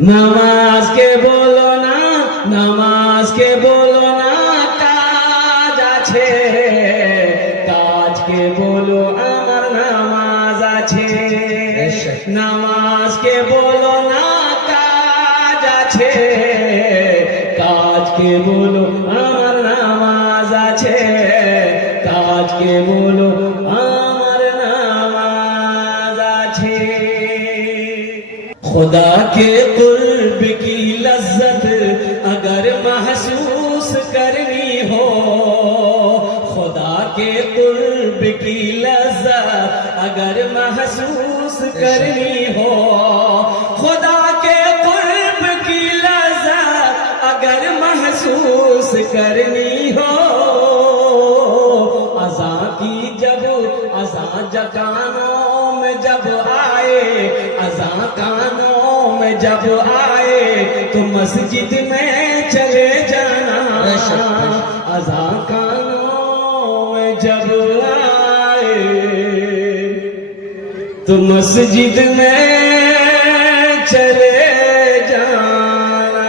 नमाज के बोलो ना, नमाज के बोलो ना, काज আছে, কাজ के बोलो আমার নামাজ আছে। নামাজ के बोलो ना, কাজ আছে, কাজ के बोलो আমার নামাজ আছে, কাজ के बोलो আমার নামাज আছে। खुदा के कुर्ब की लज्जत अगर महसूस करनी हो, खुदा के कुर्ब की लज्जत अगर महसूस करनी हो, खुदा के कुर्ब की लज्जत अगर महसूस करनी हो, अज़ा की जब अज़ा कानों में जब आए, अज़ा कानों में जब आए तो मस्जिद में चले जाना, अज़ा कानों में जब आए तो मस्जिद में चले जाना।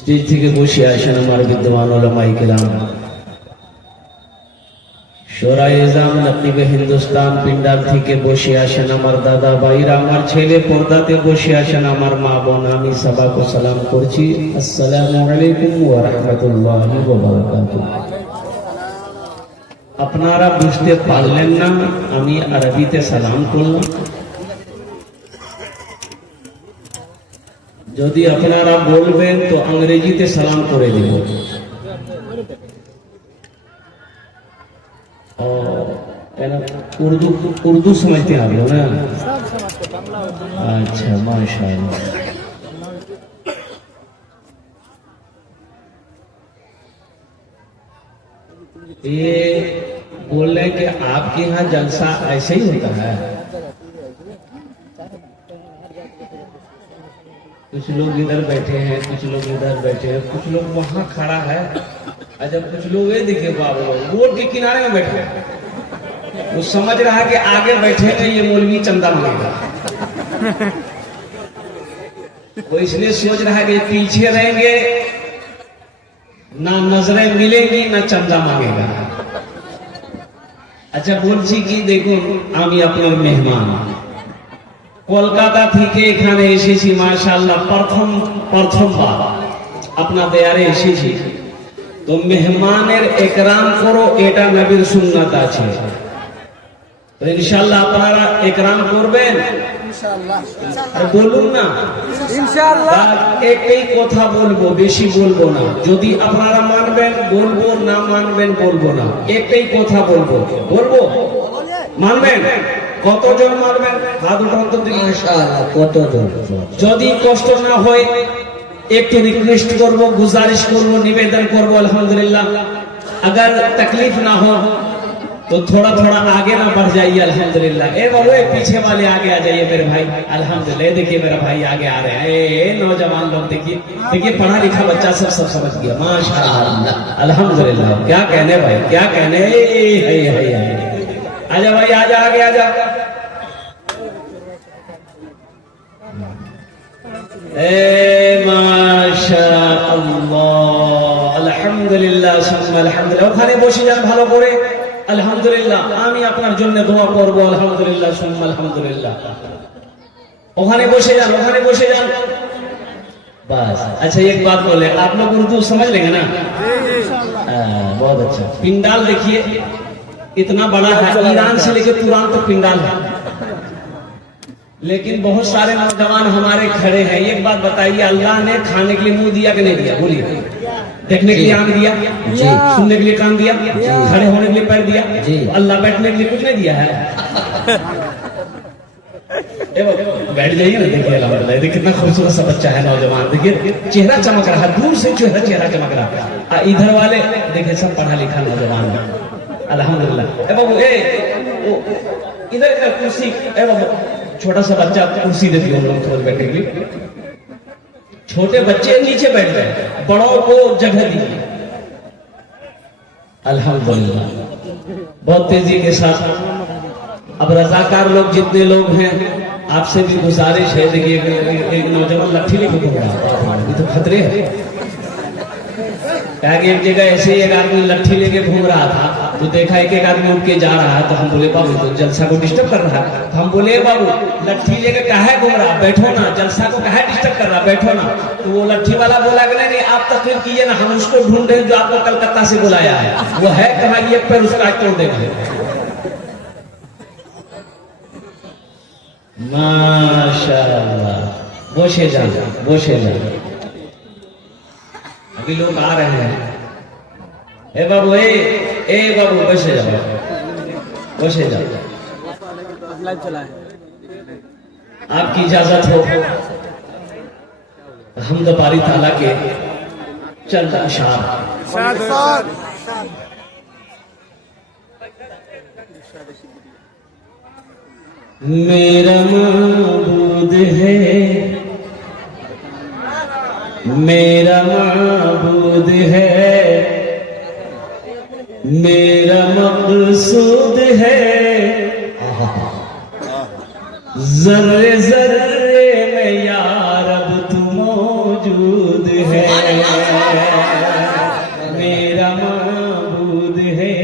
स्टेज থেকে বসে আসেন আমার বিদ্যমান উলামায়ে কেরাম, শোরায়ে জাম নকিবে হিন্দুস্তান পিন্ডার থেকে বসে আসেন আমার দাদা ভাইরা, আমার ছেলে পর্দাতে বসে আসেন আমার মা বোন, আমি সবাইকে সালাম করছি, আসসালামু আলাইকুম ওয়া রাহমাতুল্লাহি ওয়া বারাকাতুহু। আপনারা বুঝতে পারলেন না আমি আরবিতে সালাম করলাম, যদি আপনারা বলবেন তো ইংরেজিতে সালাম করে দেব। उर्दू समझते हैं आप लोग ना? अच्छा माशाअल्लाह। ये बोल रहे हैं कि आपके यहाँ जलसा ऐसे ही होता है? कुछ लोग इधर बैठे हैं, कुछ लोग इधर बैठे हैं, कुछ लोग वहां खड़ा है, जब कुछ लोग ये देखिए बाबू रोड के किनारे में बैठे हैं, वो समझ रहा है कि आगे बैठे हैं ये मौलवी चंदा मांगेगा, वो इसलिए सोच रहा है कि पीछे रहेंगे ना नजरें मिलेंगी ना चंदा मांगेगा। अच्छा बोलছি কি দেখুন, আমি আপনার মেহমান, কলকাতা থেকে এখানে এসেছি, মাশাআল্লাহ প্রথমবার আপনাদের আরে এসেছি, তো মেহমানের একরাম করো, এটা নবীর সুন্নাত আছে। তো ইনশাআল্লাহ আপনারা একরাম করবেন আর বলুন না ইনশাআল্লাহ। একই কথা বলবো, বেশি বলবো না। যদি আপনারা মানবেন বলবো, না মানবেন বলবো না। একই কথা বলবো, বলবো মানবেন। কতজন মানবেন হাত উঠান তো দেখি। ইনশাআল্লাহ কতজন। যদি কষ্ট না হয় একটু রিকোয়েস্ট করবো, गुजारिश করবো, निवेदन করবো अल्हम्दुलिल्लाह। अगर तकलीफ ना हो तो थोड़ा थोड़ा आगे ना बढ़ जाइए अल्हम्दुलिल्लाह। ए बाबू पीछे वाले आगे आ जाइए मेरे भाई अल्हम्दुलिल्लाह। देखिए मेरा भाई आगे आ रहे हैं। ए नौजवान लोग देखिए, देखिए पढ़ा लिखा बच्चा सब समझ गया माशाअल्लाह अल्हम्दुलिल्लाह। क्या कहने भाई, क्या कहने। आजा भाई, आजा आगे आजा। মাশাআল্লাহ আলহামদুলিল্লাহ সুম্মা আলহামদুলিল্লাহ। ওখানে বসে যান ভালো করে আলহামদুলিল্লাহ। আমি আপনার জন্য দোয়া করব আলহামদুলিল্লাহ সুম্মা আলহামদুলিল্লাহ। ওখানে বসে যান, ওখানে বসে যান बस। अच्छा एक बात बोले, आप लोग उर्दू समझ लेंगे ना? बहुत अच्छा। पिंडाल देखिए इतना बड़ा है, ईरान से लेकर तुरान तक पिंडाल है। लेकिन बहुत सारे नौजवान हमारे खड़े हैं। एक बात बताइए, अल्लाह ने खाने के लिए मुंह दिया कि नहीं दिया? बोलिए। देखने के लिए आंख दिया, सुनने के लिए कान दिया, खड़े होने के लिए पैर दिया, अल्लाह बैठने के लिए कुछ नहीं दिया है? बैठ जाइए ना। देखिए अल्हम्दुलिल्लाह, देखिए कितना खूबसूरत सा बच्चा है नौजवान। देखिए चेहरा चमक रहा है, दूर से चेहरा चमक रहा है। इधर वाले देखिए सब पढ़ा लिखा नौजवान है अल्हम्दुलिल्लाह। इधर कुर्सी, छोटा सा बच्चा कुर्सी देती है लोग थोड़ा बैठने के लिए। छोटे बच्चे नीचे बैठ गए, बड़ों को जगह दी अल्हम्दुलिल्लाह। बहुत तेजी के साथ अब रजाकार लोग जितने लोग हैं आपसे भी गुजारिश है। देखिए एक नौजवान लट्ठी लेके घूम रहा है, ये तो खतरे है। एक जगह ऐसे ही एक आदमी लट्ठी लेके घूम रहा था, तो देखा एक आदमी उठ के जा रहा है। तो हम बोले बाबू तो जलसा को डिस्टर्ब कर रहा है। तो हम बोले बाबू लट्ठी लेके काहे घूम रहा, बैठो ना, जलसा को काहे डिस्टर्ब कर रहा, बैठो ना। तो वो लट्ठी वाला बोला कि नहीं आप तकलीफ कीजिए ना, हम उसको ढूंढ रहे जो आपको कलकत्ता से बुलाया है। वो है कहाँ, ये पैर उसका तोड़ देंगे। माशाअल्लाह। बोशे जान, बोशे जान। अभी लोग आ रहे हैं। ए बाबू, ए बाबू बसे जाओ, बसे जाओ। आपकी इजाजत हो हम तो बारी ताला के चंद अशआर। मेरा माबूद है, मेरा माबूद है, मेरा मकसूद है। जर्रे जर्रे में या रब तू मौजूद है। मेरा माबूद है,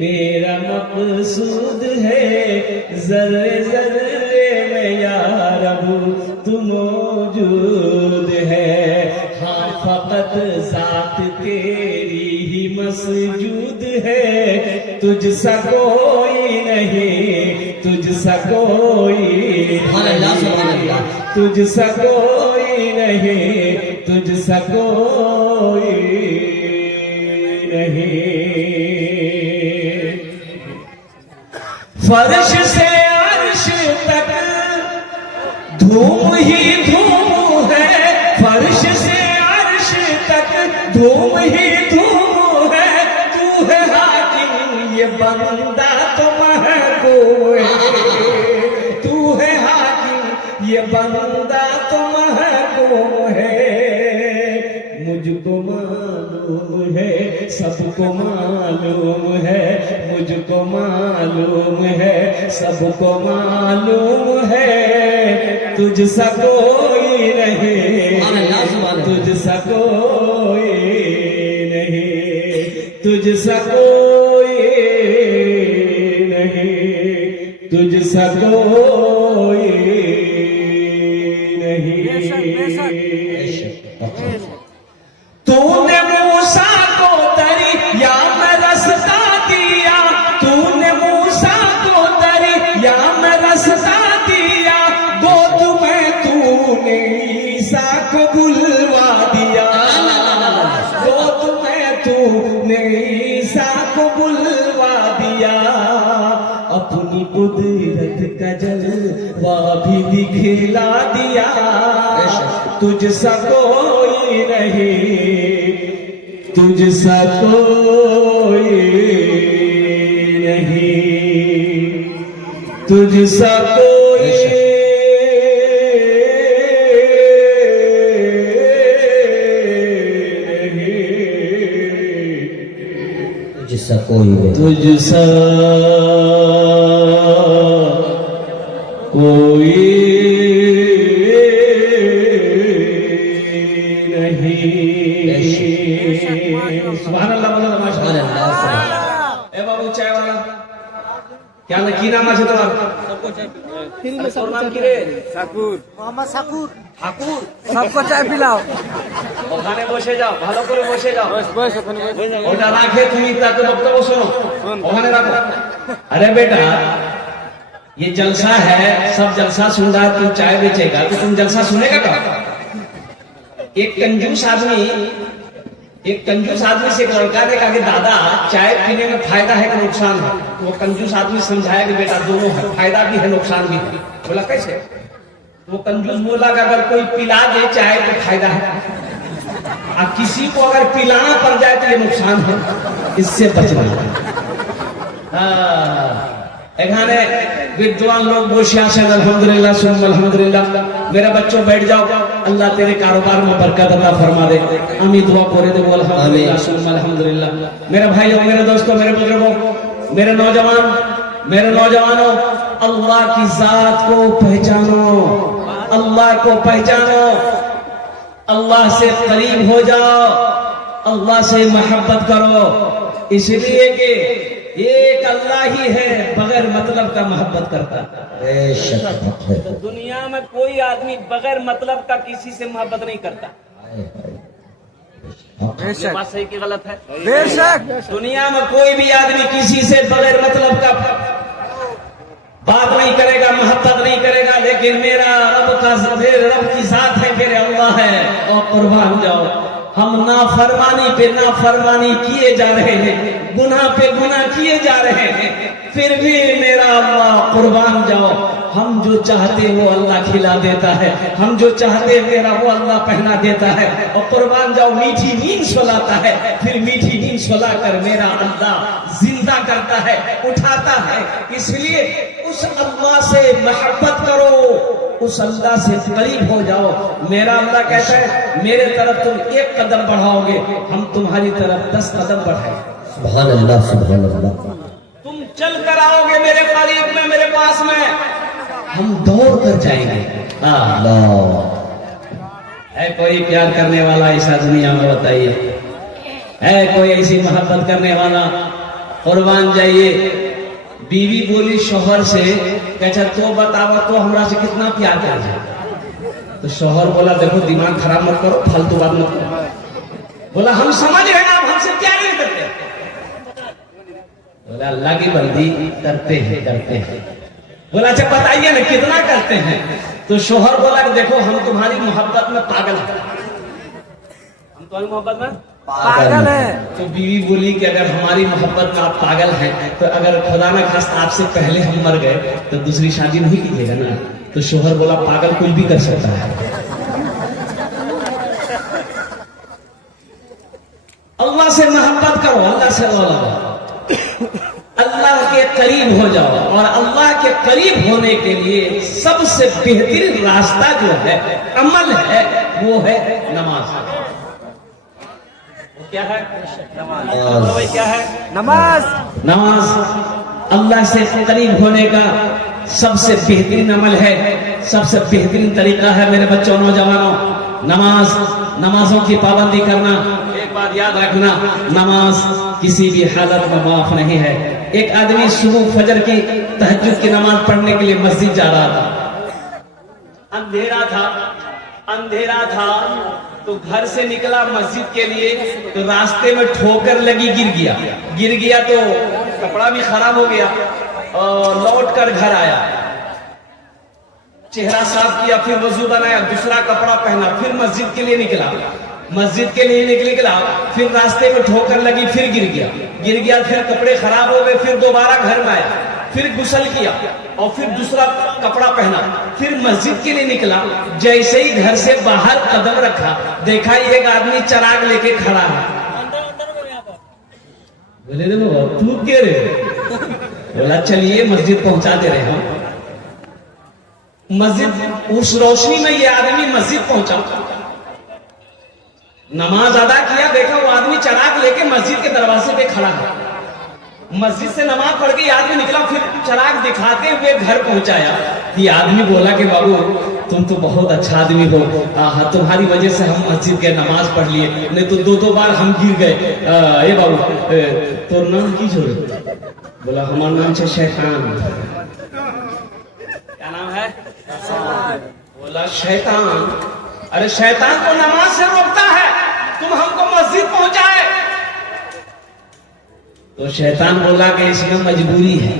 मेरा मकसूद है। जर्रे जर्रे में या रब तू मौजूद है। हाँ फकत जात तेरी ही मसजूद है। तुझसा कोई नहीं, तुझसा कोई, तुझसा कोई नहीं, तुझसा कोई नहीं। फर्श से अर्श तक धूम ही धूम है। फर्श से अर्श तक धूम ही धूम है। तू है हाकिम ये बंदा तो महकूम है। तू है हाकिम ये बंदा तो महकूम है। मुझको मालूम है, सबको मालूम है। मुझको मालूम है, सबको मालूम है। तुझसा कोई नहीं, तुझसा कोई नहीं, तुझसा कोई नहीं, तुझसा कोई नहीं। तूने मूसा को दरिया में रास्ता दिया, तूने मूसा को दरिया अपनी कुदरत का जलवा भी दिखला दिया, तुझसा कोई नहीं, तुझसा कोई नहीं, तुझसा कोई तुझसा कोई नहीं, तुझसा कोई नहीं। सुभान अल्लाह बोलो माशाअल्लाह। ए बाबू चाय वाला क्या ना की नाम আছে তোমার? তোর নাম কি রে? সাকুর মোহাম্মদ সাকুর। ঠাকুর। सबको चाय पिलाओ। ওখানে বসে যাও, ভালো করে বসে যাও। बस ওখানে বস। ওটা রাখে তুমি তাতে বক্তব্য শোনো, ওখানে রাখো। अरे बेटा ये जलसा है, सब जलसा सुन रहा है, तू चाय बेचेगा तो तुम जलसा सुनेगा क्या? एक कंजूस आदमी से एक लड़का ने कहा कि दादा चाय पीने में फायदा है कि नुकसान है? तो वो कंजूस आदमी समझाया कि बेटा दोनों है, फायदा भी है नुकसान भी है। बोला कैसे? वो कंजूस बोला कि अगर कोई पिला दे चाय तो फायदा है, और किसी को अगर पिलाना पड़ जाए तो ये नुकसान है, इससे बचना है। এখানে विद्वान लोग বসে আছেন, अल्हम्दुलिल्लाह सुम्मा अल्हम्दुलिल्लाह। मेरे बच्चों बैठ जाओ, अल्लाह तेरे कारोबार में बरकत अता फरमा दे। आमीन दुआ करे दे, अल्हम्दुलिल्लाह सुम्मा अल्हम्दुलिल्लाह। मेरे भाइयों, मेरे दोस्तों, मेरे बुजुर्गों, मेरे नौजवानों, अल्लाह की जात को पहचानो, अल्लाह को पहचानो, अल्लाह से करीब हो जाओ, अल्लाह से मोहब्बत करो, इसलिए कि एक अल्लाह ही है बगैर मतलब का मोहब्बत करता। बेशक है। तो दुनिया में कोई आदमी बगैर मतलब का किसी से मोहब्बत नहीं करता। ये बात सही कि गलत है? बेशक दुनिया में कोई भी आदमी किसी से बगैर मतलब का बात नहीं करेगा, मोहब्बत नहीं करेगा। लेकिन मेरे रब की जात है, मेरे अल्लाह है, और कुर्बान जाओ, हम नाफरमानी पे नाफरमानी किए जा रहे हैं, गुनाह पे गुनाह किए जा रहे हैं, फिर भी मेरा अल्लाह कुर्बान जाओ, हम जो चाहते वो अल्लाह खिला देता है, हम जो चाहते मेरा वो अल्लाह पहना देता है, और कुर्बान जाओ मीठी नींद सुलाता है, फिर मीठी नींद सुला कर मेरा अल्लाह जिंदा करता है, उठाता है। इसलिए उस अल्लाह से मोहब्बत करो, उस अल्लाह से करीब हो जाओ। मेरा अल्लाह कहता है मेरे तरफ तुम एक कदम बढ़ाओगे, हम तुम्हारी तरफ 10 कदम बढ़ाएंगे। सुभान अल्लाह, सुभान अल्लाह। तुम चल कर आओगे मेरे करीब में, मेरे पास में, हम दौड़ कर जाएंगे। अल्लाह है कोई प्यार करने वाला ऐसा दुनिया में? बताइए, है कोई ऐसी मोहब्बत करने वाला? कुर्बान जाइए। बीवी बोली शोहर से, कहता तो बताओ तो हमरा से कितना प्यार कर जाए? तो शोहर बोला देखो दिमाग खराब मत करो, फालतू बात मत करो। बोला हम समझ रहे हैं आप हमसे प्यार नहीं करते। बोला अल्लाह की बंदी करते हैं। बोला अच्छा बताइए ना कितना करते हैं? तो शोहर बोला कि देखो हम तुम्हारी मोहब्बत में पागल हैं, हम तुम्हारी मोहब्बत में पागल है। तो बीवी बोली कि अगर हमारी मोहब्बत में आप पागल हैं, तो अगर खुदा न खास्ता आपसे पहले हम मर गए तो दूसरी शादी नहीं कीजिएगा ना? तो शोहर बोला पागल कुछ भी कर सकता है। अल्लाह से मोहब्बत करो, अल्लाह से अल्लाह के करीब हो जाओ, और अल्लाह के करीब होने के लिए सबसे बेहतरीन रास्ता जो है, अमल है, वो है नमाज। क्या है? नमाज। क्या है? नमाज। नमाज अल्लाह से करीब होने का सबसे बेहतरीन अमल है, सबसे बेहतरीन तरीका है। मेरे बच्चों, नौजवानों, नमाजों की पाबंदी करना। एक बात याद रखना, नमाज किसी भी हालत में माफ नहीं है। एक आदमी सुबह फजर की तहज्जुद की नमाज पढ़ने के लिए मस्जिद जा रहा था, अंधेरा था तो घर से निकला मस्जिद के लिए, तो रास्ते में ठोकर लगी, गिर गया तो कपड़ा भी खराब हो गया, और लौट कर घर आया, चेहरा साफ किया, फिर वजू बनाया, दूसरा कपड़ा पहना, फिर मस्जिद के लिए निकला, फिर रास्ते में ठोकर लगी, फिर गिर गया, फिर कपड़े खराब हो गए, फिर दोबारा घर में आया, फिर गुस्ल किया और फिर दूसरा कपड़ा पहना, फिर मस्जिद के लिए निकला। जैसे ही घर से बाहर कदम रखा, देखा एक आदमी चिराग लेके खड़ा है। बोले देखो तू क्या रे? बोला चलिए मस्जिद पहुंचा दे रहे हम। मस्जिद, उस रोशनी में ये आदमी मस्जिद पहुंचा, नमाज अदा किया, देखा वो आदमी चिराग लेके मस्जिद के दरवाजे पे खड़ा है। मस्जिद से नमाज पढ़ के आदमी निकला, फिर चिराग दिखाते हुए घर पहुंचाया। ये आदमी बोला कि बाबू तुम तो बहुत अच्छा आदमी हो, तुम्हारी वजह से हम मस्जिद के नमाज पढ़ लिए, नहीं तो दो बार हम गिर गए। ये बाबू तो नाम की जोड़े? बोला हमारा नाम है शैतान। क्या नाम है? बोला शैतान। अरे शैतान को नमाज से रोकता है, तुम हमको मस्जिद पहुंचाए। तो शैतान बोला कि इसमें मजबूरी है।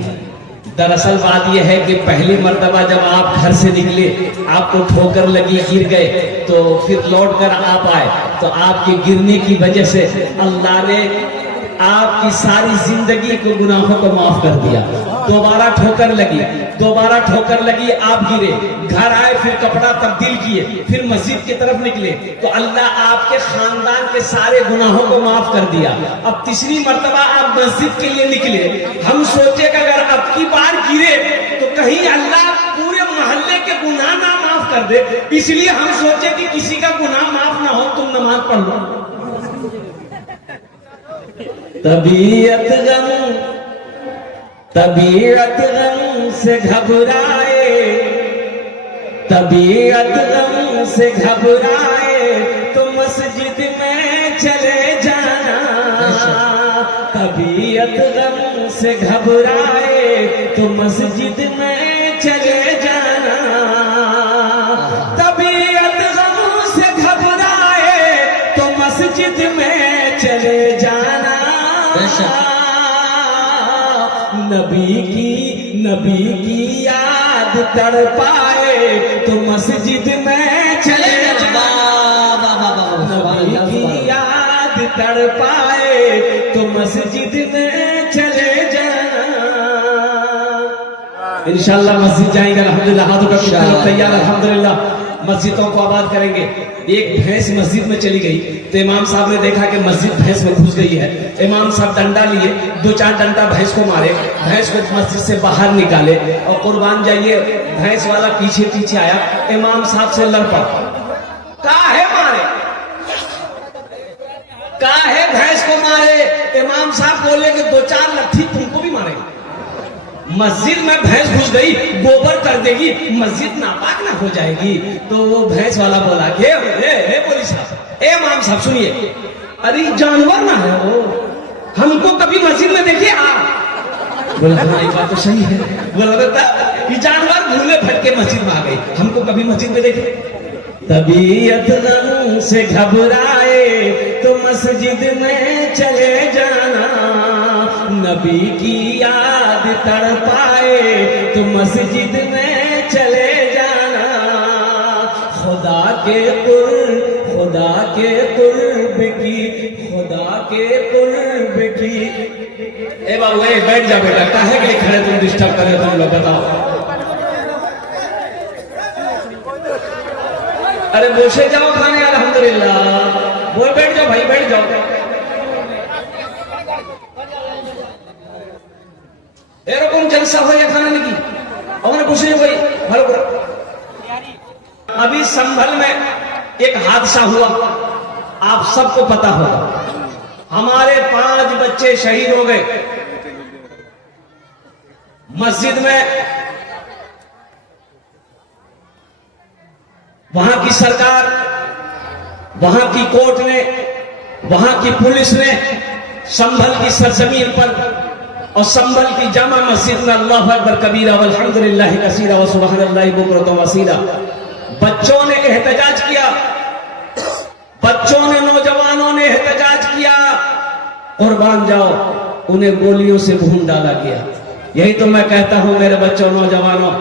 दरअसल बात यह है कि पहली मर्तबा जब आप घर से निकले, आपको ठोकर लगी, गिर गए, तो फिर लौट कर आप आए, तो आपके गिरने की वजह से अल्लाह ने आपकी सारी जिंदगी को गुनाहों को माफ कर दिया। दोबारा ठोकर लगी, आप गिरे, घर आए, फिर कपड़ा तब्दील किए, फिर मस्जिद की तरफ निकले, तो अल्लाह आपके खानदान के सारे गुनाहों को माफ कर दिया। अब तीसरी मर्तबा आप मस्जिद के लिए निकले, हम सोचे कि अगर अब की बार गिरे तो कहीं अल्लाह पूरे मोहल्ले के गुनाह ना माफ कर दे, इसलिए हम सोचे कि किसी का गुनाह माफ ना हो, तुम नमाज पढ़ लो। तबीयत गम से घबराए, तबीयत गम से घबराए तो मस्जिद में चले जाना। तबीयत गम से घबराए तो मस्जिद में चले जाना। तबीयत गम से घबराए तो मस्जिद में चले जाना। नबी की याद तड़पाए तो मस्जिद में चले जाना। नबी की याद तड़पाए तो मस्जिद में चले जाना। इंशाल्लाह मस्जिद जाएंगे अल्हम्दुलिल्लाह, हाथों का तैयार अल्हम्दुलिल्लाह, मस्जिदों को आबाद करेंगे। एक भैंस मस्जिद में चली गई तो इमाम साहब ने देखा कि मस्जिद भैंस में घुस गई है। इमाम साहब डंडा लिए, 2-4 डंडा भैंस को मारे, भैंस को मस्जिद से बाहर निकाले और कुर्बान जाइए भैंस वाला पीछे आया, इमाम साहब से लड़ पड़ा। काहे मारे, काहे भैंस को मारे? इमाम साहब बोले कि 2-4 लट्ठी तुमको भी मारेंगे। मस्जिद में भैंस घुस गई, गोबर कर देगी, मस्जिद नापाक ना हो जाएगी। तो वो भैंस वाला बोला कि बोली साहब, इमाम साहब सुनिए, अरे जानवर ना है वो, हमको कभी मस्जिद में देखिए आप। बोला हाँ ये बात तो सही है। बोला बेटा ये जानवर भूले भटके मस्जिद में आ गई, हमको कभी मस्जिद में देखे। तबीयत गम से घबराए तो मस्जिद में चले जाना। नबी की याद तड़पाए तो मस्जिद में चले जाना। खुदा के कुर्ब की। ए बाबू बैठ जा बेटा, काहे के लिए खड़े तुम डिस्टर्ब करे तुम लोग, बताओ। अरे बोसे जाओ खाने अल्हम्दुलिल्लाह, बोल बैठ जाओ भाई, बैठ जाओ। এরকম জলসা হয় এখানে নাকি? ওখানে বসে যাও ভাই, ভালো করে। अभी संभल में एक हादसा हुआ, आप सबको पता होगा। हमारे 5 बच्चे शहीद हो गए मस्जिद में। वहां की सरकार, वहां की कोर्ट ने, वहां की पुलिस ने संभल की सरजमीन पर और संभल की जामा मस्जिद में अल्लाहु अकबर कबीरा वल्हम्दुलिल्लाहि कसीरा व सुबहानल्लाहि बुकरतन वसीला बच्चों ने एहतजाज किया, बच्चों ने, नौजवानों ने एहतजाज किया। कुर्बान जाओ, उन्हें गोलियों से भून डाला गया। यही तो मैं कहता हूं मेरे बच्चों, नौजवानों,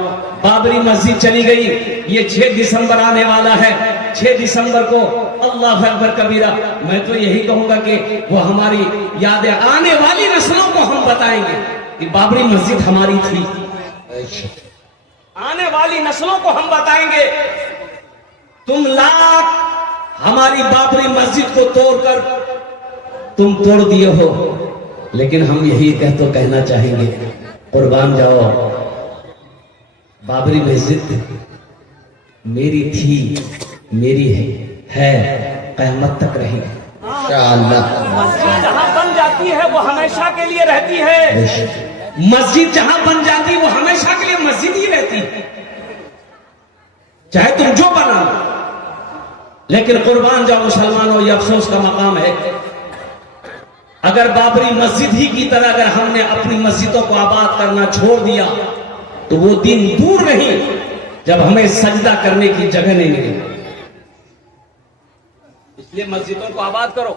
बाबरी मस्जिद चली गई, ये 6 दिसंबर आने वाला है। 6 दिसंबर को अल्लाह अकबर कबीरा, मैं तो यही कहूंगा कि वो हमारी यादें आने वाली नस्लों को हम बताएंगे कि बाबरी मस्जिद हमारी थी। बेशक आने वाली नस्लों को हम बताएंगे तुम लाख हमारी बाबरी मस्जिद को तोड़कर तुम तोड़ दिए हो, लेकिन हम यही कहना चाहेंगे, कुर्बान जाओ, बाबरी मस्जिद मेरी थी, मेरी है क़यामत तक रहेगी। मस्जिद जहां बन जाती है वो हमेशा के लिए रहती है। बेशक मस्जिद जहां बन जाती है वो हमेशा के लिए मस्जिद ही रहती है, चाहे तुम जो बना लो। लेकिन कुर्बान जाओ मुसलमानों, ये अफसोस का मकाम है, अगर बाबरी मस्जिद ही की तरह अगर हमने अपनी मस्जिदों को आबाद करना छोड़ दिया तो वो दिन दूर नहीं जब हमें सजदा करने की जगह नहीं मिलेगी। इसलिए मस्जिदों को आबाद करो,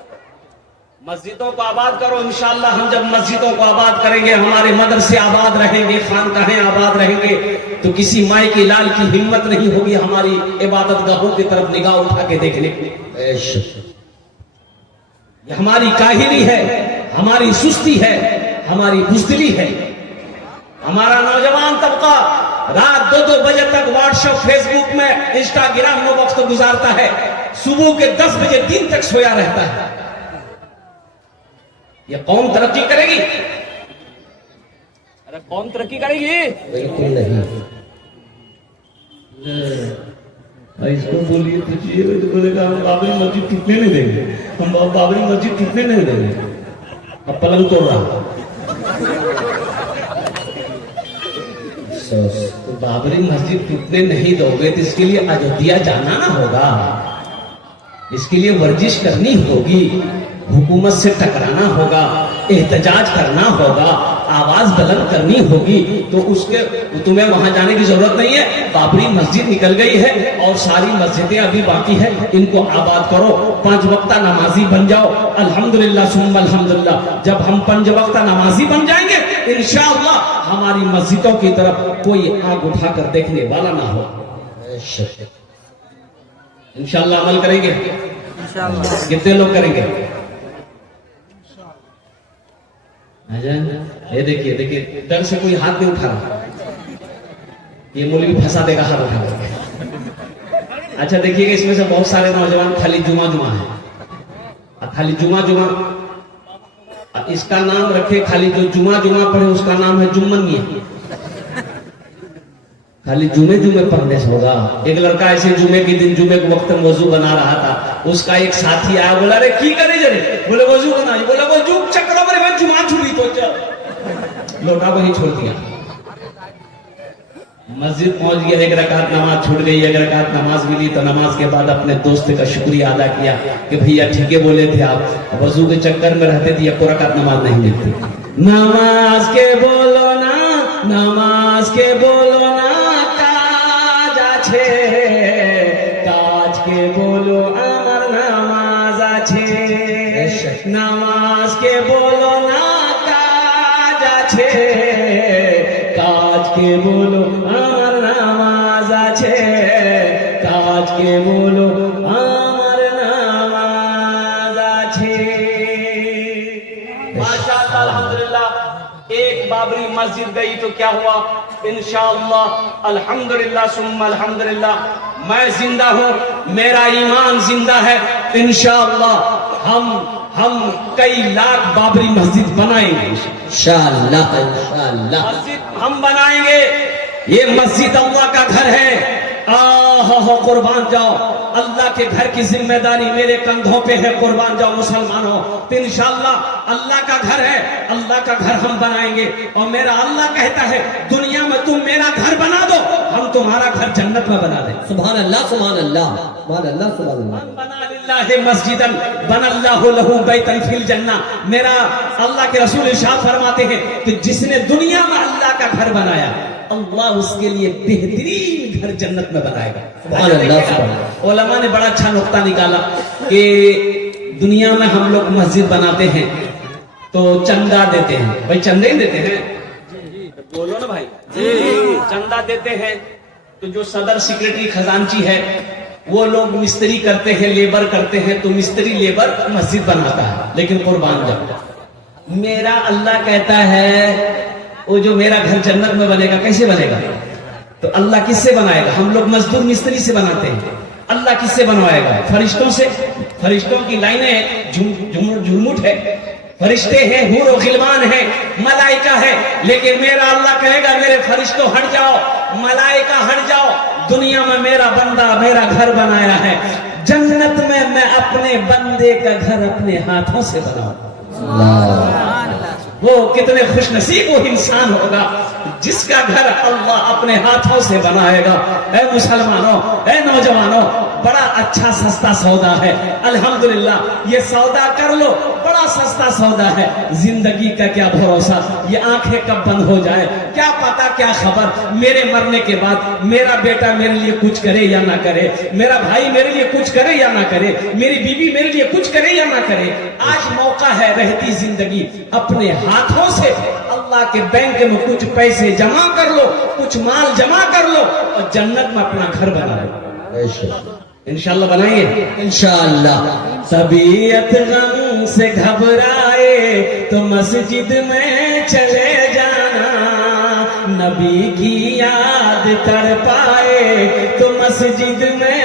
मस्जिदों को आबाद करो। इंशाअल्लाह हम जब मस्जिदों को आबाद करेंगे, हमारे मदरसे आबाद रहेंगे, खानकाहें आबाद रहेंगे, तो किसी माई की लाल की हिम्मत नहीं होगी हमारी इबादत गाहों की तरफ निगाह उठा के देखने की। बेशक ये हमारी काहिली है, हमारी सुस्ती है, हमारी बुज़दिली है। हमारा नौजवान तबका रात 2-2 बजे तक व्हाट्सएप, फेसबुक में, इंस्टाग्राम में वक्त गुजारता है, सुबह के 10 बजे दिन तक सोया रहता है। ये कौम तरक्की करेगी? अरे कौम तरक्की करेगी? बिल्कुल नहीं। इसको बोलिए पूछिए, तो बोलेगा हम बाबरी मस्जिद टूटने नहीं देंगे, हम बाबरी मस्जिद टूटने नहीं देंगे। अब पलंग तोड़ रहा, तो बाबरी मस्जिद टूटने नहीं दोगे तो इसके लिए अयोध्या जाना ना होगा, इसके लिए वर्जिश करनी होगी, हुकूमत से टकराना होगा, एहतजाज करना होगा, आवाज बुलंद करनी होगी। तो उसके तुम्हें वहां जाने की जरूरत नहीं है। बाबरी मस्जिद निकल गई है और सारी मस्जिदें अभी बाकी है, इनको आबाद करो, 5 वक्ता नमाजी बन जाओ। अल्हम्दुलिल्लाह सुम्मा अल्हम्दुलिल्लाह, जब हम 5 वक्ता नमाजी बन जाएंगे इंशाअल्लाह हमारी मस्जिदों की तरफ कोई आंख उठाकर देखने वाला ना हो। बेशक इंशाअल्लाह अमल करेंगे। इंशाअल्लाह कितने लोग करेंगे? ये देखिए देखिए, डर से कोई हाथ नहीं उठा रहा, ये मौलवी फंसा देगा हाथ उठा करके। अच्छा देखिएगा, इसमें से बहुत सारे नौजवान खाली जुमा है, खाली जुमा इसका नाम रखे, खाली जो जुमा पढ़े उसका नाम है जुम्मन मियां, खाली जुमे पढ़ने से होगा। एक लड़का ऐसे जुमे के दिन, जुमे के वक्त में वजू बना रहा था, उसका एक साथी आया, बोला अरे की करे जरे, बोले वजू बना, बोला वजू चक्कर में जुमा छुड़ी तो लौटा वही छोड़ दिया। मस्जिद पहुंच गया, 1 रकात नमाज छूट गई, 1 रकात नमाज मिली तो नमाज के बाद अपने दोस्त का शुक्रिया अदा किया कि भैया ठीक है बोले थे आप, वजू के चक्कर में रहते थे, 1 रकात नमाज नहीं मिलती। नमाज के बोलो ना, नमाज के बोलो ना, काज आछे, काज के बोलो আমার নামাজ আছে, নামাজ के बोलो ना, काज আছে, काज के बोलो আমার নামাজ আছে, काज के बोलो আমার নামাজ আছে। माशाअल्लाह अल्हम्दुलिल्लाह, एक बाबरी मस्जिद गई तो क्या हुआ? इंशाअल्लाह अल्हम्दुलिल्लाह सुम्मा अल्हम्दुलिल्लाह मैं जिंदा हूं, मेरा ईमान जिंदा है। इंशाअल्लाह हम कई लाख बाबरी मस्जिद बनाएंगे इंशाअल्लाह इंशाअल्लाह। मस्जिद हम बनाएंगे, ये मस्जिद अल्लाह का घर है। हो कुर्बान जाओ, अल्लाह के घर की जिम्मेदारी मेरे कंधों पे है। कुर्बान जाओ मुसलमानों, तो इंशाअल्लाह अल्लाह का घर है, अल्लाह का घर हम बनाएंगे। और मेरा अल्लाह कहता है दुनिया में तुम मेरा घर बना दो, हम तुम्हारा घर जन्नत में बना दें। सुभान अल्लाह सुभान अल्लाह सुभान अल्लाह सुभान अल्लाह। बना लिल्लाहि मस्जिदन बनल्लाहु लहू बैतन फिल जन्ना। मेरा अल्लाह के रसूल इरशाद फरमाते हैं कि जिसने दुनिया में अल्लाह का घर बनाया, अल्लाह उसके लिए बेहतरीन घर जन्नत में बनाएगा। उलमा ने बड़ा अच्छा नुक्ता निकाला कि दुनिया में हम लोग मस्जिद बनाते हैं तो चंदा देते हैं, भाई चंदे ही देते हैं, बोलो ना भाई जी, चंदा देते हैं। तो जो सदर सेक्रेटरी खजांची है वो लोग मिस्त्री करते हैं, लेबर करते हैं, तो मिस्त्री लेबर मस्जिद बनाता है। लेकिन कुर्बान जाओ, मेरा अल्लाह कहता है वो जो मेरा घर जन्नत में बनेगा कैसे बनेगा? तो अल्लाह किससे बनाएगा? हम लोग मजदूर मिस्त्री से बनाते हैं, अल्लाह किससे बनवाएगा? फरिश्तों से। फरिश्तों की लाइनें झुरमुट है, फरिश्ते हैं, हूर और गिलमान है, मलाइका है, लेकिन मेरा अल्लाह कहेगा मेरे फरिश्तों हट जाओ, मलाइका हट जाओ, दुनिया में मेरा बंदा मेरा घर बनाया है, जन्नत में मैं अपने बंदे का घर अपने हाथों से बनाऊं। वो कितने खुश नसीब वो इंसान होगा जिसका घर अल्लाह अपने हाथों से बनाएगा। ऐ मुसलमानों, ऐ नौजवानों, बड़ा अच्छा सस्ता सौदा है अल्हम्दुलिल्लाह। ये सौदा कर लो, बड़ा सस्ता सौदा है। जिंदगी का क्या भरोसा, ये आंखें कब बंद हो जाए, क्या पता क्या खबर। मेरे मरने के बाद मेरा बेटा मेरे लिए कुछ करे या ना करे, मेरा भाई मेरे लिए कुछ करे या ना करे, मेरी बीवी मेरे लिए कुछ करे या ना करे। आज मौका है, रहती जिंदगी अपने हाथों से अल्लाह के बैंक में कुछ पैसे जमा कर लो, कुछ माल जमा कर लो और जन्नत में अपना घर बना लो। इंशाल्लाह बनाएंगे, इंशाअल्लाह। तबीयत गम से घबराए तो मस्जिद में चले जाना, नबी की याद तड़पाए तो मस्जिद में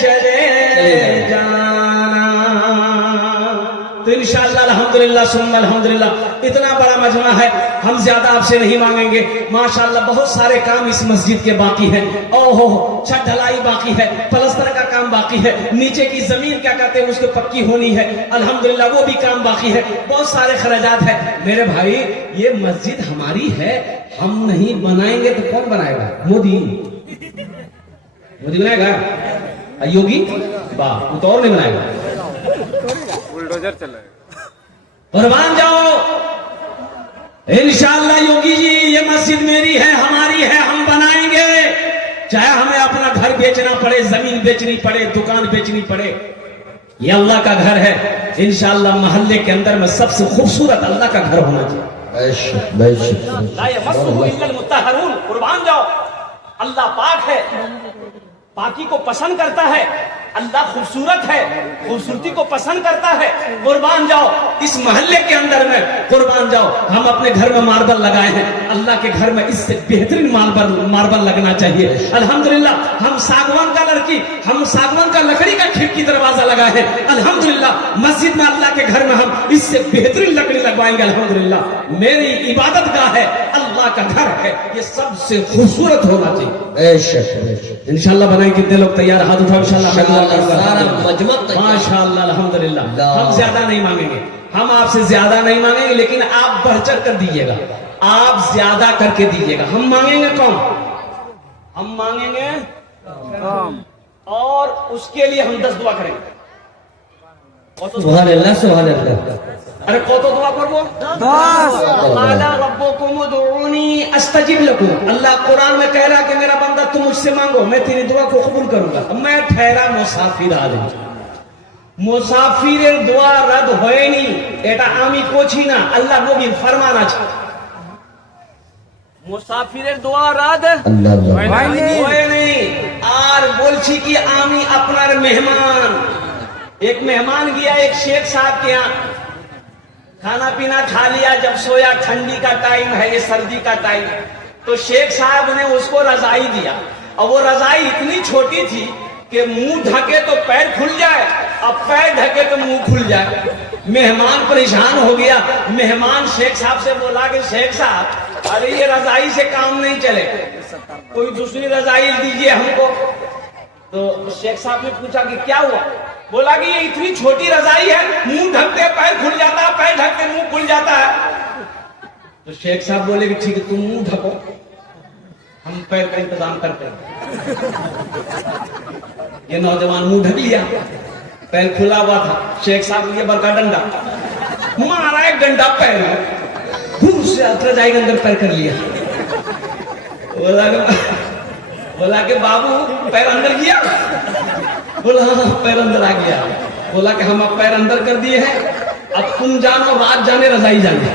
चले जाना। तो इंशाअल्लाह अल्हम्दुलिल्लाह सुम्मा अल्हम्दुलिल्लाह। इतना बड़ा मजमा है, हम ज्यादा आपसे नहीं मांगेंगे। माशाअल्लाह बहुत सारे काम इस मस्जिद के बाकी हैं। ओहो, छत ढलाई बाकी है, प्लास्टर का काम बाकी है, नीचे की जमीन क्या कहते हैं उसको पक्की होनी है, अल्हम्दुलिल्लाह वो भी काम बाकी है, बहुत सारे खर्चात है। मेरे भाई ये मस्जिद हमारी है, हम नहीं बनाएंगे तो कौन बनाएगा? मोदी बनाएगा? योगी वाह, वो तो और नहीं बनाएगा, बुलडोजर चल रहा है। कुर्बान जाओ इंशाअल्लाह। योगी जी ये मस्जिद मेरी है, हमारी है, हम बनाएंगे, चाहे हमें अपना घर बेचना पड़े, जमीन बेचनी पड़े, दुकान बेचनी पड़े। ये अल्लाह का घर है इंशाअल्लाह। मोहल्ले के अंदर में सबसे खूबसूरत अल्लाह का घर होना चाहिए। कुर्बान जाओ, अल्लाह पाक है, पाकी को पसंद करता है, अल्लाह खूबसूरत है, खूबसूरती को पसंद करता है। कुर्बान जाओ इस मोहल्ले के अंदर में, कुर्बान जाओ। हम अपने घर में मार्बल लगाए हैं, अल्लाह के घर में इससे बेहतरीन मार्बल लगना चाहिए अल्हम्दुलिल्लाह। हम सागवान का लकड़ी का खिड़की दरवाजा लगाए हैं अल्हम्दुलिल्लाह। मस्जिद में अल्लाह के घर में हम इससे बेहतरीन लकड़ी लगवाएंगे अल्हम्दुलिल्लाह। मेरी इबादत गाह है, अल्लाह का घर है, ये सबसे खूबसूरत होना चाहिए। इंशाअल्लाह बनाए। कितने लोग तैयार? हाथ उठाओ इंशाअल्लाह। माशाअल्लाह अल्हम्दुलिल्लाह। हम ज्यादा नहीं मांगेंगे, हम आपसे ज्यादा नहीं मांगेंगे, लेकिन आप बढ़ चढ़ कर दीजिएगा, आप ज्यादा करके दीजिएगा। हम मांगेंगे कौन? हम मांगेंगे और उसके लिए हम 10 दुआ करेंगे। सुभान अल्लाह, सुभान अल्लाह। अरे कत दुआ करबो? 10। काला रब्बुकुम उदऊनी अस्तजिब लकुम। अल्लाह कुरान में कह रहा कि मेरा बंदा तुम मुझसे मांगो, मैं तेरी दुआ को कबूल करूंगा। मैं ठहरा मुसाफिर आदमी, मुसाफिर दुआ रद्द হয়নি, এটা আমি করছি না, আল্লাহ নবী ফরমান আছে। মুসাফিরের দোয়া রাদ হয়নি। আর বলছি কি আমি আপনার মেহমান। एक मेहमान गया एक शेख साहब के यहाँ, खाना पीना खा लिया, जब सोया, ठंडी का टाइम है, ये सर्दी का टाइम, तो शेख साहब ने उसको रजाई दिया। और वो रजाई इतनी छोटी थी कि मुंह ढके तो पैर खुल जाए, अब पैर ढके तो मुंह खुल जाए। मेहमान परेशान हो गया। मेहमान शेख साहब से बोला कि शेख साहब, अरे ये रजाई से काम नहीं चले, कोई दूसरी रजाई दीजिए हमको। तो शेख साहब ने पूछा कि क्या हुआ? बोला कि ये इतनी छोटी रजाई है, मुंह ढकते पैर खुल जाता है, पैर ढकते मुंह खुल जाता है। तो शेख साहब बोले कि ठीक है तुम मुंह ढको, हम पैर का इंतजाम करते हैं। ये नौजवान मुंह ढक लिया, पैर खुला हुआ था। शेख साहब ये बड़का डंडा मारा, एक डंडा पैर में से रजाई के अंदर पैर कर लिया। बोला कि बाबू पैर अंदर किया? बोला हाँ पैर अंदर आ गया। बोला कि हम अब पैर अंदर कर दिए हैं, अब तुम जानो, रात जाने रजाई जाने,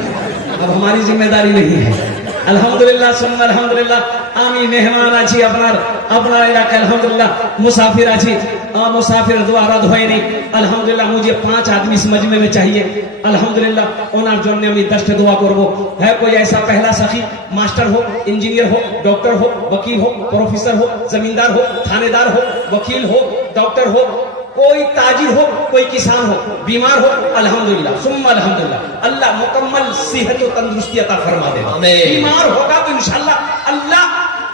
अब हमारी जिम्मेदारी नहीं है। আলহামদুলিল্লাহ সুম্মা আলহামদুলিল্লাহ। আমি মেহমান আছি আপনার এলাকায়, আলহামদুলিল্লাহ मुसाफिर আছি, मुसाफिर द्वारा হয়নি। আলহামদুলিল্লাহ मुझे 5 आदमी इस मजमे में चाहिए। আলহামদুলিল্লাহ ওনার জন্য আমি 10টা দোয়া করব। है कोई ऐसा पहला सखी, मास्टर हो, इंजीनियर हो, डॉक्टर हो, वकील हो, प्रोफेसर हो, जमींदार हो, थानेदार हो, वकील हो, डॉक्टर हो, कोई ताजिर हो, कोई किसान हो, बीमार हो, अल्हम्दुलिल्लाह सुम्मा अल्हम्दुलिल्लाह अल्लाह मुकम्मल सेहत और तंदुरुस्ती अता फरमा दे। आमीन। बीमार होगा तो इंशाअल्लाह अल्लाह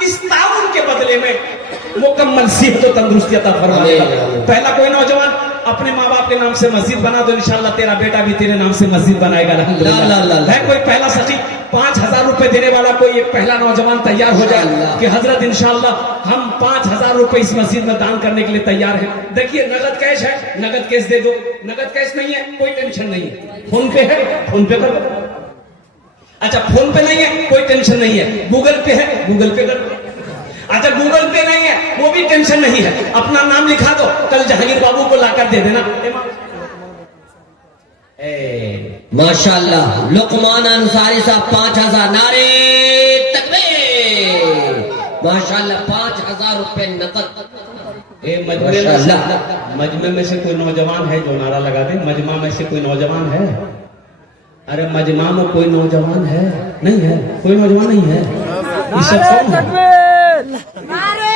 इस ताउन के बदले में मुकम्मल सेहत और तंदुरुस्ती अता फरमा देगा। आमीन। पहला कोई नौजवान अपने माँ बाप के नाम से मस्जिद बना दो, इंशाअल्लाह तेरा बेटा भी तेरे नाम से मस्जिद बनाएगा। ला, ला, ला, ला। है कोई पहला सखी 5,000 रुपए देने वाला, कोई एक पहला नौजवान तैयार हो जाए अल्लाह। कि हजरत इंशाअल्लाह हम 5,000 रुपए इस मस्जिद में दान करने के लिए तैयार हैं। देखिए नगद कैश है, नगद कैश दे दो, नगद कैश नहीं है कोई टेंशन नहीं है, फोन पे है फोन पे कर दो। अच्छा फोन पे नहीं है कोई टेंशन नहीं है, गूगल पे है गूगल पे कर दो। अच्छा गूगल पे नहीं है वो भी टेंशन नहीं है, अपना नाम लिखा दो, कल जहांगीर बाबू को लाकर दे देना। माशाल्लाह लुकमान अंसारी साहब 5,000 नारे तकबीर। माशाल्लाह 5,000 रुपए नकद। मजमे में से कोई नौजवान है जो नारा लगा दे? मजमा में से कोई नौजवान है? अरे मजमा में कोई नौजवान है? नहीं है, कोई नौजवान नहीं है। ये सब नारे कौन है? तकबीर, नारे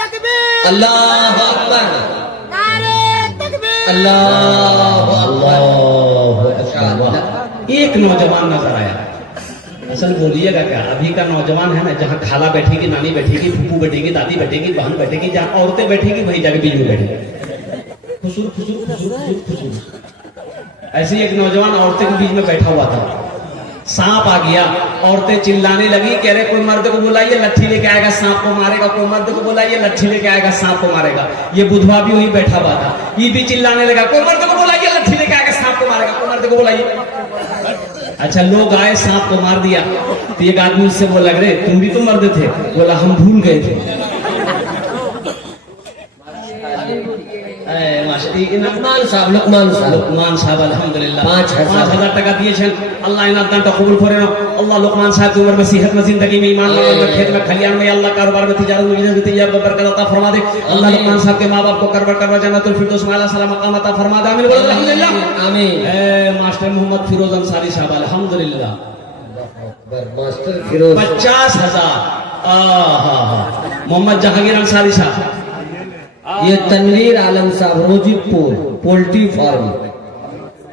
तकबीर, अल्लाह अकबर, नारे तकबीर। अल्लाह अकबर। माशाल्लाह। एक नौजवान नजर आया। असल बोलिएगा क्या, अभी का नौजवान है ना, जहाँ खाला बैठेगी, नानी बैठेगी, फूफू बैठेगी, दादी बैठेगी, बहन बैठेगी, जहाँ औरतें बैठेगी वहीं जाके बीच में बैठेगी। खुशूर खुशूर खुशूर खुशूर खुशूर। ऐसे ही एक नौजवान औरतें के बीच में बैठा हुआ था, सांप आ गया, औरतें चिल्लाने लगी, कह रहे कोई मर्द को बुलाइए लट्ठी लेके आएगा सांप को मारेगा, कोई मर्द को बुलाइए लट्ठी लेके आएगा सांप को मारेगा। ये बुधवा भी वहीं बैठा हुआ था, ये भी चिल्लाने लगा कोई मर्द को बुलाइए लट्ठी लेके आएगा सांप को मारेगा, कोई मर्द को बुलाइए। अच्छा लोग आए, सांप को मार दिया। तो एक आदमी उससे बोला अरे तुम भी तो मर्द थे? बोला हम भूल गए थे। लुकमान साहब लुकमान साहब अल्हम्दुलिल्लाह 5,000 টাকা দিয়েছেন। আল্লাহ ইনার দানটা কবুল করে নাও। আল্লাহ লুকমান साहब की उम्र में सेहत में जिंदगी में ईमान में खेत में खलियान में अल्लाह कारोबार में तिजारत में बिजनेस में तिजारत में बरकत अता फरमा दे। अल्लाह लुकमान साहब के माँ बाप को करवा जन्नतुल फिरदौस में आला सलाम मकाम अता फरमा दे। आमीन बोलो अल्हम्दुलिल्लाह आमीन। मास्टर मोहम्मद फिरोज अंसारी साहब अल्हम्दुलिल्लाह मास्टर फिरोज 50,000। मोहम्मद जहांगीर अंसारी साहब, ये तनवीर आलम साहब रोजीपुर पोल्ट्री फार्म,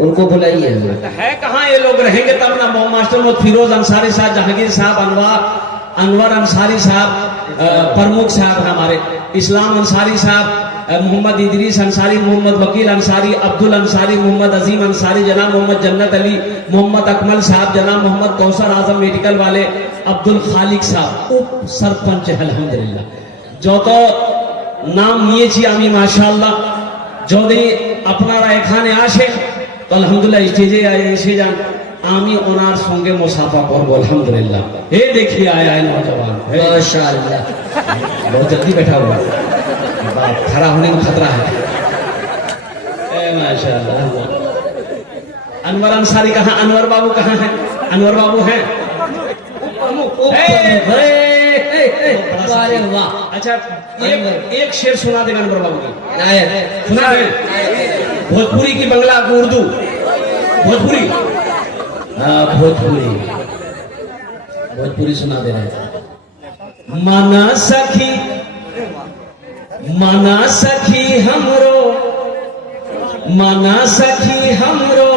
उनको बुलाइए। है कहाँ ये लोग रहेंगे तब ना। मास्टर मोहम्मद फिरोज अंसारी साहब, जहांगीर साहब, अनवर अंसारी साहब, प्रमुख साहब हमारे, इस्लाम अंसारी साहब, मोहम्मद इदरीस अंसारी, मोहम्मद वकील अंसारी, अब्दुल अंसारी, मोहम्मद अजीम अंसारी, जनाब मोहम्मद जन्नत अली, मोहम्मद अकमल साहब, जनाब मोहम्मद कौसर आजम मेडिकल वाले, अब्दुल खालिक साहब उप सरपंच अल्हम्दुलिल्लाह। जो तो নাম নিয়েছি আমি মাশাআল্লাহ, যদি আপনারা এখানে আসেন তো আলহামদুলিল্লাহ স্টেজে এসে যান, আমি ওনার সঙ্গে মুসাফা করবো আলহামদুলিল্লাহ। ये देखिए आया है नौजवान माशाल्लाह। बहुत जल्दी बैठा हुआ है, खड़ा होने में खतरा है। माशाअल्लाह। अनवर अंसारी कहाँ, अनवर बाबू कहाँ है? अनवर बाबू हैं? अरे वाह। अच्छा एक शेर सुना देगा अनवर बाबू की, नायक सुना दे। भोजपुरी की बंगला की उर्दू, भोजपुरी भोजपुरी सुना दे रहे हैं। माना सखी हमरो, माना सखी हमरो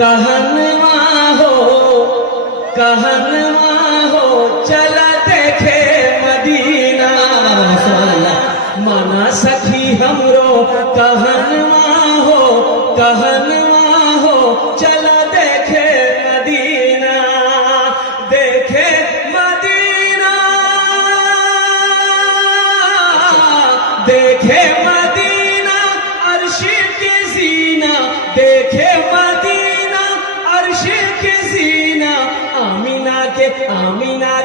कहनवा हो चला देखे मदीना। माना सखी हमरो कहनवा हो चला देखे मदीना, देखे मदीना, देखे मदीना अर्श के सीना, देखे मदीना अर्श के सीना। आमीना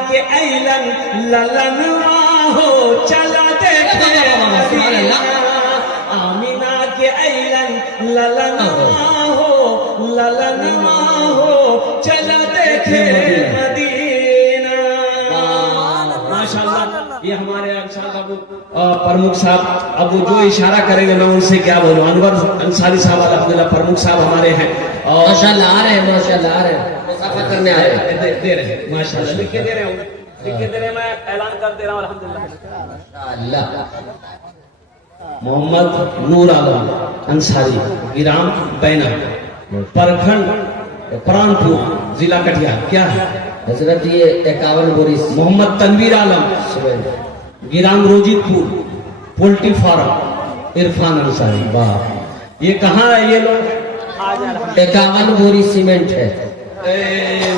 के ऐलन ललनवा हो चला देखे मदीना। आमीना के ऐलन ललनवा हो चला देखे मदीना। माशाल्लाह ये हमारे प्रमुख साहब, अब वो जो इशारा करेंगे मैं उनसे क्या बोलूं। अनवर अंसारी साहब अल्हम्दुलिल्लाह प्रमुख साहब हमारे हैं और माशाल्लाह आ रहे हैं, माशाल्लाह आ रहे हैं, मुसाफा करने आए हैं। दे रहे हैं माशाल्लाह, लिख के दे रहे हैं, लिख के दे रहे हैं, मैं ऐलान कर दे रहा हूँ अल्हम्दुलिल्लाह। अल्लाह मोहम्मद नूर आलम अंसारी, ग्राम बैना, प्रखंड प्राणपुर, जिला कटिहार। क्या है हजरत ये 51 बोरी मोहम्मद तनवीर आलम, सीमेंट, ग्राम रोजितपुर, पोल्ट्री फार्म, इरफान अंसारी। वाह, ये कहाँ है ये लोग? 51 बोरी सीमेंट है।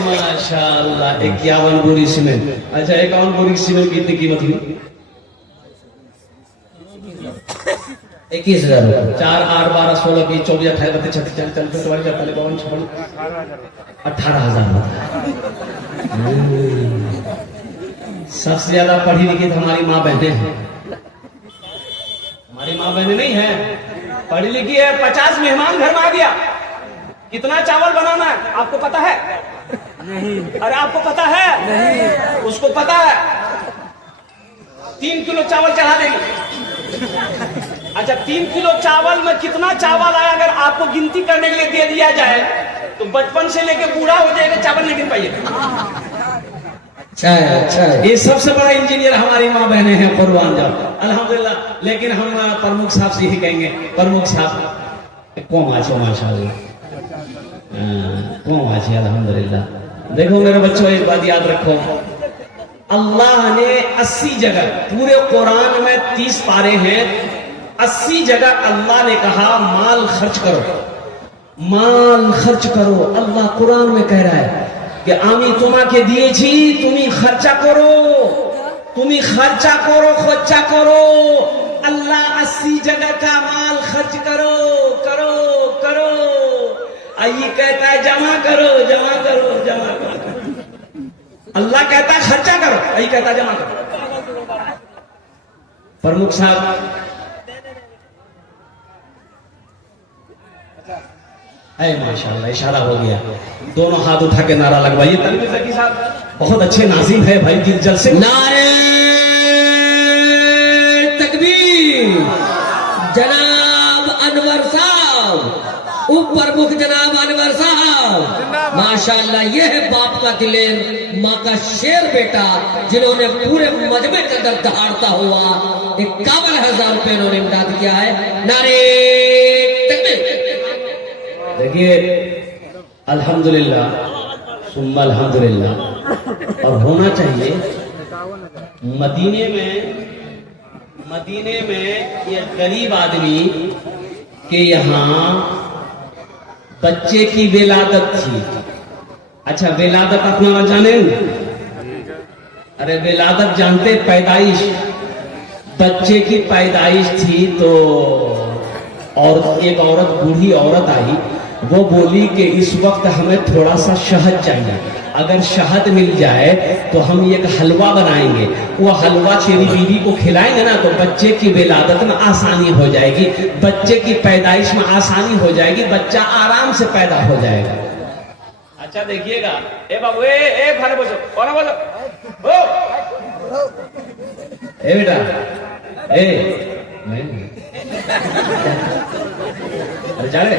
माशाल्लाह 51 बोरी सीमेंट। अच्छा 51 बोरी सीमेंट की कितनी कीमत हुई? 21,000 रुपये। 4, 8, 12, 16, 20, 24, 28, 29, 30, 40, 41, 42, 53, 18,000। सबसे ज्यादा पढ़ी लिखी तो हमारी माँ बहनें हैं। हमारी माँ बहनें नहीं है, पढ़ी लिखी है। 50 मेहमान घर में आ गया, कितना चावल बनाना है आपको पता है? नहीं। अरे आपको पता है? नहीं। उसको पता है, 3 किलो चावल चढ़ा देंगे। अच्छा 3 किलो चावल में कितना चावल आया अगर आपको गिनती करने के लिए दे दिया जाए तो बचपन से लेके बूढ़ा हो जाएगा, चावल नहीं गिन पाइएगा। अच्छा है, अच्छा है। ये सबसे बड़ा इंजीनियर हमारी माँ बहनें हैं, कुर्बान जाओ अल्हम्दुलिल्लाह। लेकिन हम प्रमुख साहब से ही कहेंगे, प्रमुख साहब कौन आछे माशाल्लाह, कौन आछे अल्हम्दुलिल्लाह। देखो मेरे बच्चों एक बात याद रखो, अल्लाह ने 80 जगह, पूरे कुरान में 30 पारे हैं, 80 जगह अल्लाह ने कहा माल खर्च करो, माल खर्च करो। अल्लाह कुरान में कह रहा है कि आमी तुम्हाके दिएছি তুমি খরচা করো, তুমি খরচা করো, খরচা করো। अल्लाह 80 जगह का माल खर्च करो करो करो, ये कहता है जमा करो जमा करो जमा करो। अल्लाह कहता है खर्चा करो, ये कहता है जमा करो। प्रमुख साहब माशाल्लाह इशारा हो गया, दोनों हाथ उठा के नारा लगवाइए। तनवीर ज़की साहब बहुत अच्छे नाज़िम है भाई, दिल जल से नारे तकबीर। जनाब अनवर साहब, उप प्रमुख जनाब अनवर साहब, माशाल्लाह ये है बाप का दिलेर, माँ का शेर बेटा, जिन्होंने पूरे मजमे के अंदर दहाड़ता हुआ 51,000 रुपए इन्होंने इमदाद किया है। नारे तकबीर। देखिए अल्हम्दुलिल्लाह सुम्मा अल्हम्दुलिल्लाह। और होना चाहिए मदीने में ये गरीब आदमी के यहाँ बच्चे की विलादत थी। अच्छा विलादत अपना जाने? अरे विलादत जानते, पैदाइश, बच्चे की पैदाइश थी तो और एक औरत, बूढ़ी औरत आई, वो बोली कि इस वक्त हमें थोड़ा सा शहद चाहिए, अगर शहद मिल जाए तो हम एक हलवा बनाएंगे, वो हलवा तेरी बीवी को खिलाएंगे ना तो बच्चे की विलादत में आसानी हो जाएगी, बच्चे की पैदाइश में आसानी हो जाएगी, बच्चा आराम से पैदा हो जाएगा। अच्छा देखिएगा, ए बाबू ए खाने बोलो, कौन बोलो ए बेटा अरे जा रहे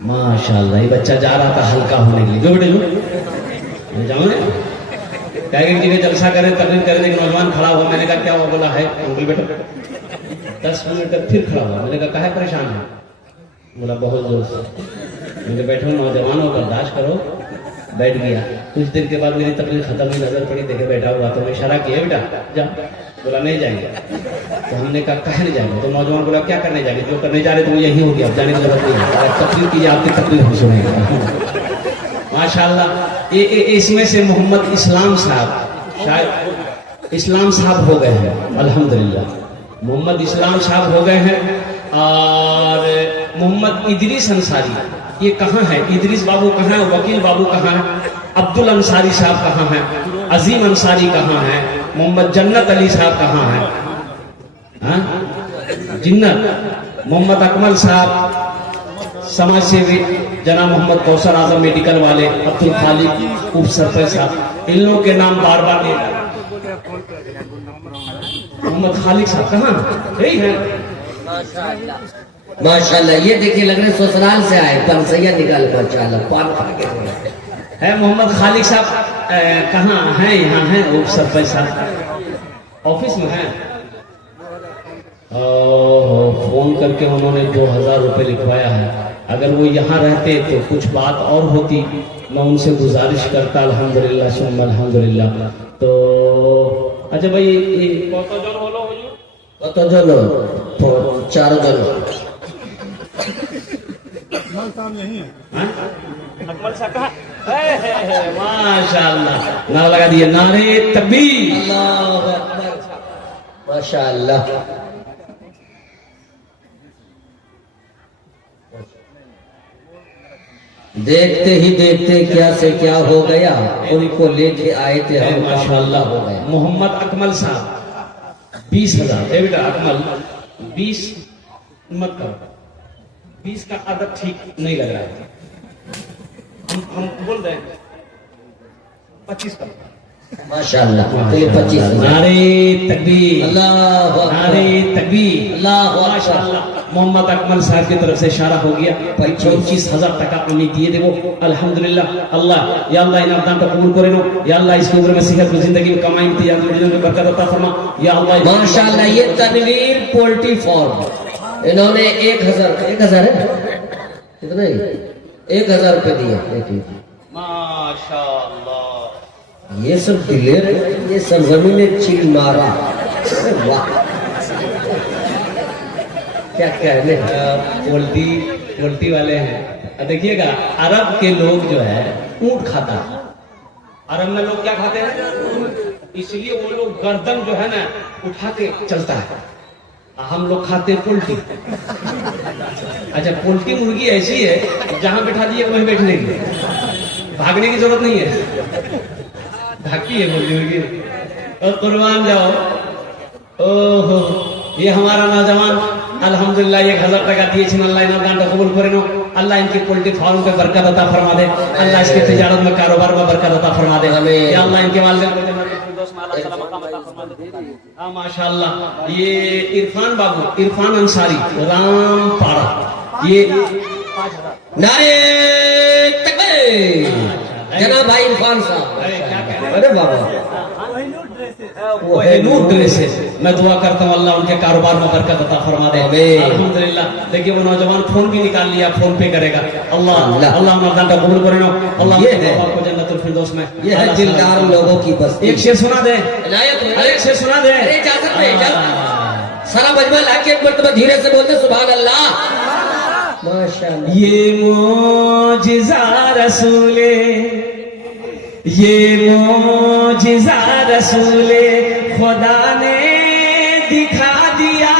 माशाल्लाह, ये बच्चा जा रहा था हल्का होने के लिए। जो बेटे जाओ ना, क्या एक जगह जलसा करे, तकरीर करे, एक नौजवान खड़ा हुआ, मैंने कहा क्या हुआ? बोला है अंकल बेटा 10 मिनट तक फिर खड़ा हुआ। मैंने कहा काहे परेशान है? बोला बहुत जोर से। मैंने बैठो नौजवान हो, बर्दाश्त करो। बैठ गया, कुछ देर के बाद मेरी तकलीफ खत्म हुई, नजर पड़ी, देखे बैठा हुआ तो मैं इशारा किया बेटा जा। बोला नहीं जाएंगे। तो हमने कहा कहे नहीं जाएंगे? तो नौजवान बोला क्या करने जाएंगे? जो करने जा रहे तो यही हो गया, अब जाने की जरूरत नहीं है, तकलीफ कीजिए, आपकी तकलीफ हम सुनेंगे। माशाल्लाह इसमें से मोहम्मद इस्लाम साहब, शायद इस्लाम साहब हो गए हैं अल्हम्दुलिल्लाह, मोहम्मद इस्लाम साहब हो गए हैं। और मोहम्मद इदरीस अंसारी, ये कहाँ है? इदरीस बाबू कहाँ है? वकील बाबू कहाँ है? अब्दुल अंसारी साहब कहाँ है? अजीम अंसारी कहाँ है? मोहम्मद जन्नत अली साहब कहाँ है? जिन्नत मोहम्मद अकमल साहब समाज सेवी, जनाब मोहम्मद कौसर आजम मेडिकल वाले, अब्दुल खालिक उप सरपंच साहब, इन लोगों के नाम बार बार ले। मोहम्मद खालिक साहब कहाँ यही है? माशाल्लाह, ये देखिए लग रहे ससुराल से आए, पंसैया निकाल माशाल्लाह, पान खा के है। मोहम्मद खालिक साहब कहाँ हैं? यहाँ हैं उप सरपंच साहब, ऑफिस में हैं। फोन करके उन्होंने 2000 रुपये लिखवाया है। अगर वो यहाँ रहते तो कुछ बात और होती। मैं उनसे गुजारिश करता, अल्हम्दुलिल्लाह सुम्मा अल्हम्दुलिल्लाह। तो अच्छा भाई, कत जन हलो हुजूर? कत जन? 4 जन। अकमल साहब कहाँ? माशाअल्लाह, नारा लगा दिए, नारे तकबीर, अल्लाहु अकबर, माशाअल्लाह। देखते ही देखते क्या से क्या हो गया, उनको लेके आए थे हम, माशाअल्लाह हो गया। मोहम्मद अकमल साहब 20,000। ए बेटा अकमल, 20 मत करो, 20 का आदत ठीक नहीं लग रहा है। हम बोल रहे हैं 25 का। माशाअल्लाह, तो ये 25। नारे तकबीर, अल्लाहु अकबर, नारे तकबीर, अल्लाहु अकबर। माशाअल्लाह, मोहम्मद अकमल साहब की तरफ से इशारा हो गया। 25,000 টাকা उन्हें दिए देवो। अल्हम्दुलिल्लाह। अल्लाह या अल्लाह इनाम दान को कबूल करे नो। या अल्लाह इसकी उम्र में सेहत में जिंदगी में कमाई इम्तियाज में बरकत अता फरमा। या अल्लाह माशाअल्लाह, ये तनवीर पोल्ट्री फार्म, इन्होंने 1000 है कितने, 1000 रुपए दिए। देखिए माशाअल्लाह, ये सब दिलेर, ये सरजमी में चिल मारा। अरे वाह, क्या कहने। पोल्ट्री वाले हैं। देखिएगा, अरब के लोग जो है ऊंट खाता है। अरब में लोग क्या खाते हैं? इसलिए वो लोग गर्दन जो है ना उठा के चलता है। हम लोग खाते हैं पोल्ट्री। अच्छा, पोल्ट्री मुर्गी ऐसी है, जहां बैठा दिए वहीं बैठ लेंगे, भागने की जरूरत नहीं है, भागती है पोल्ट्री मुर्गी। और कुर्बान जाओ। ओहो, ये हमारा नौजवान अल्हम्दुलिल्लाह 1000 টাকা दिए। अल्लाह इनाम दान कबूल करे नो। अल्लाह इनकी पोल्ट्री फार्म पे बरकत अता फरमा दे। अल्लाह इसके तिजारत में, कारोबार में बरकत अता फरमा दे। या अल्लाह इनके वालिदैन को जन्नत में फिरदौस में आला सलाम मकाम अता फरमा दे। हां माशाअल्लाह, ये इरफान बाबू, इरफान अंसारी, रामपाड़ा, ये 5000। नारे तकबीर, जनाब भाई इरफान साहब। अरे बाबा, वो है नूर ड्रेसेस। मैं दुआ करता हूँ अल्लाह उनके कारोबार में बरकत अता फरमा दे। अल्हम्दुलिल्लाह। देखिए वो नौजवान फोन भी निकाल लिया, फोन पे करेगा। अल्लाह अल्लाह मर्दान का कबूल करे नो। अल्लाह आपको जन्नतुल फिरदौस में। ये है दिलदार लोगों की बस्ती। एक शेर सुना दे, एक शेर सुना दे। इजाजत में, सारा मजमा लाके एक मर्तबा धीरे से बोलते सुभान अल्लाह। माशाअल्लाह, ये मोजिज़ा रसूले, ये मोजिज़ा रसूले खुदा ने दिखा दिया।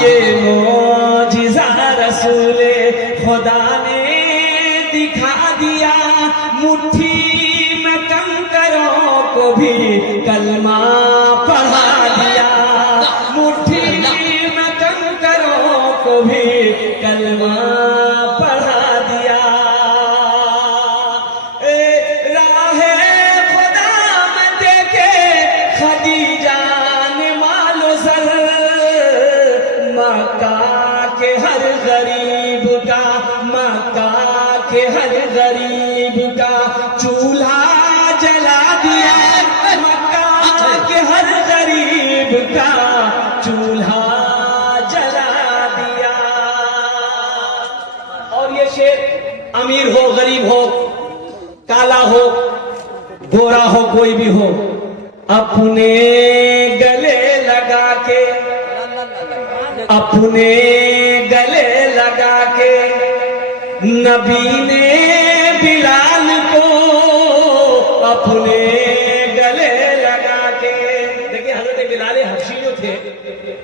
ये मोजिज़ा रसूले खुदा ने दिखा दिया। मुट्ठी में कंकरों को भी कलमा पढ़ा दिया। मुट्ठी में कंकरों को भी कलमा पढ़ा दिया। राहे खुदा में देखे खदीजा ने मालो सर। मक्का के हर गरीब का, मक्का के हर गरीब का चूल्हा जला दिया। मक्का के हर गरीब का चूल्हा जला दिया। और ये शेर अमीर हो, गरीब हो, काला हो, गोरा हो, कोई भी हो, अपने गले लगा के, अपने गले लगा के नबी ने बिलाल को अपने गले लगा के। देखिए हजरत बिलाल हबशी जो थे,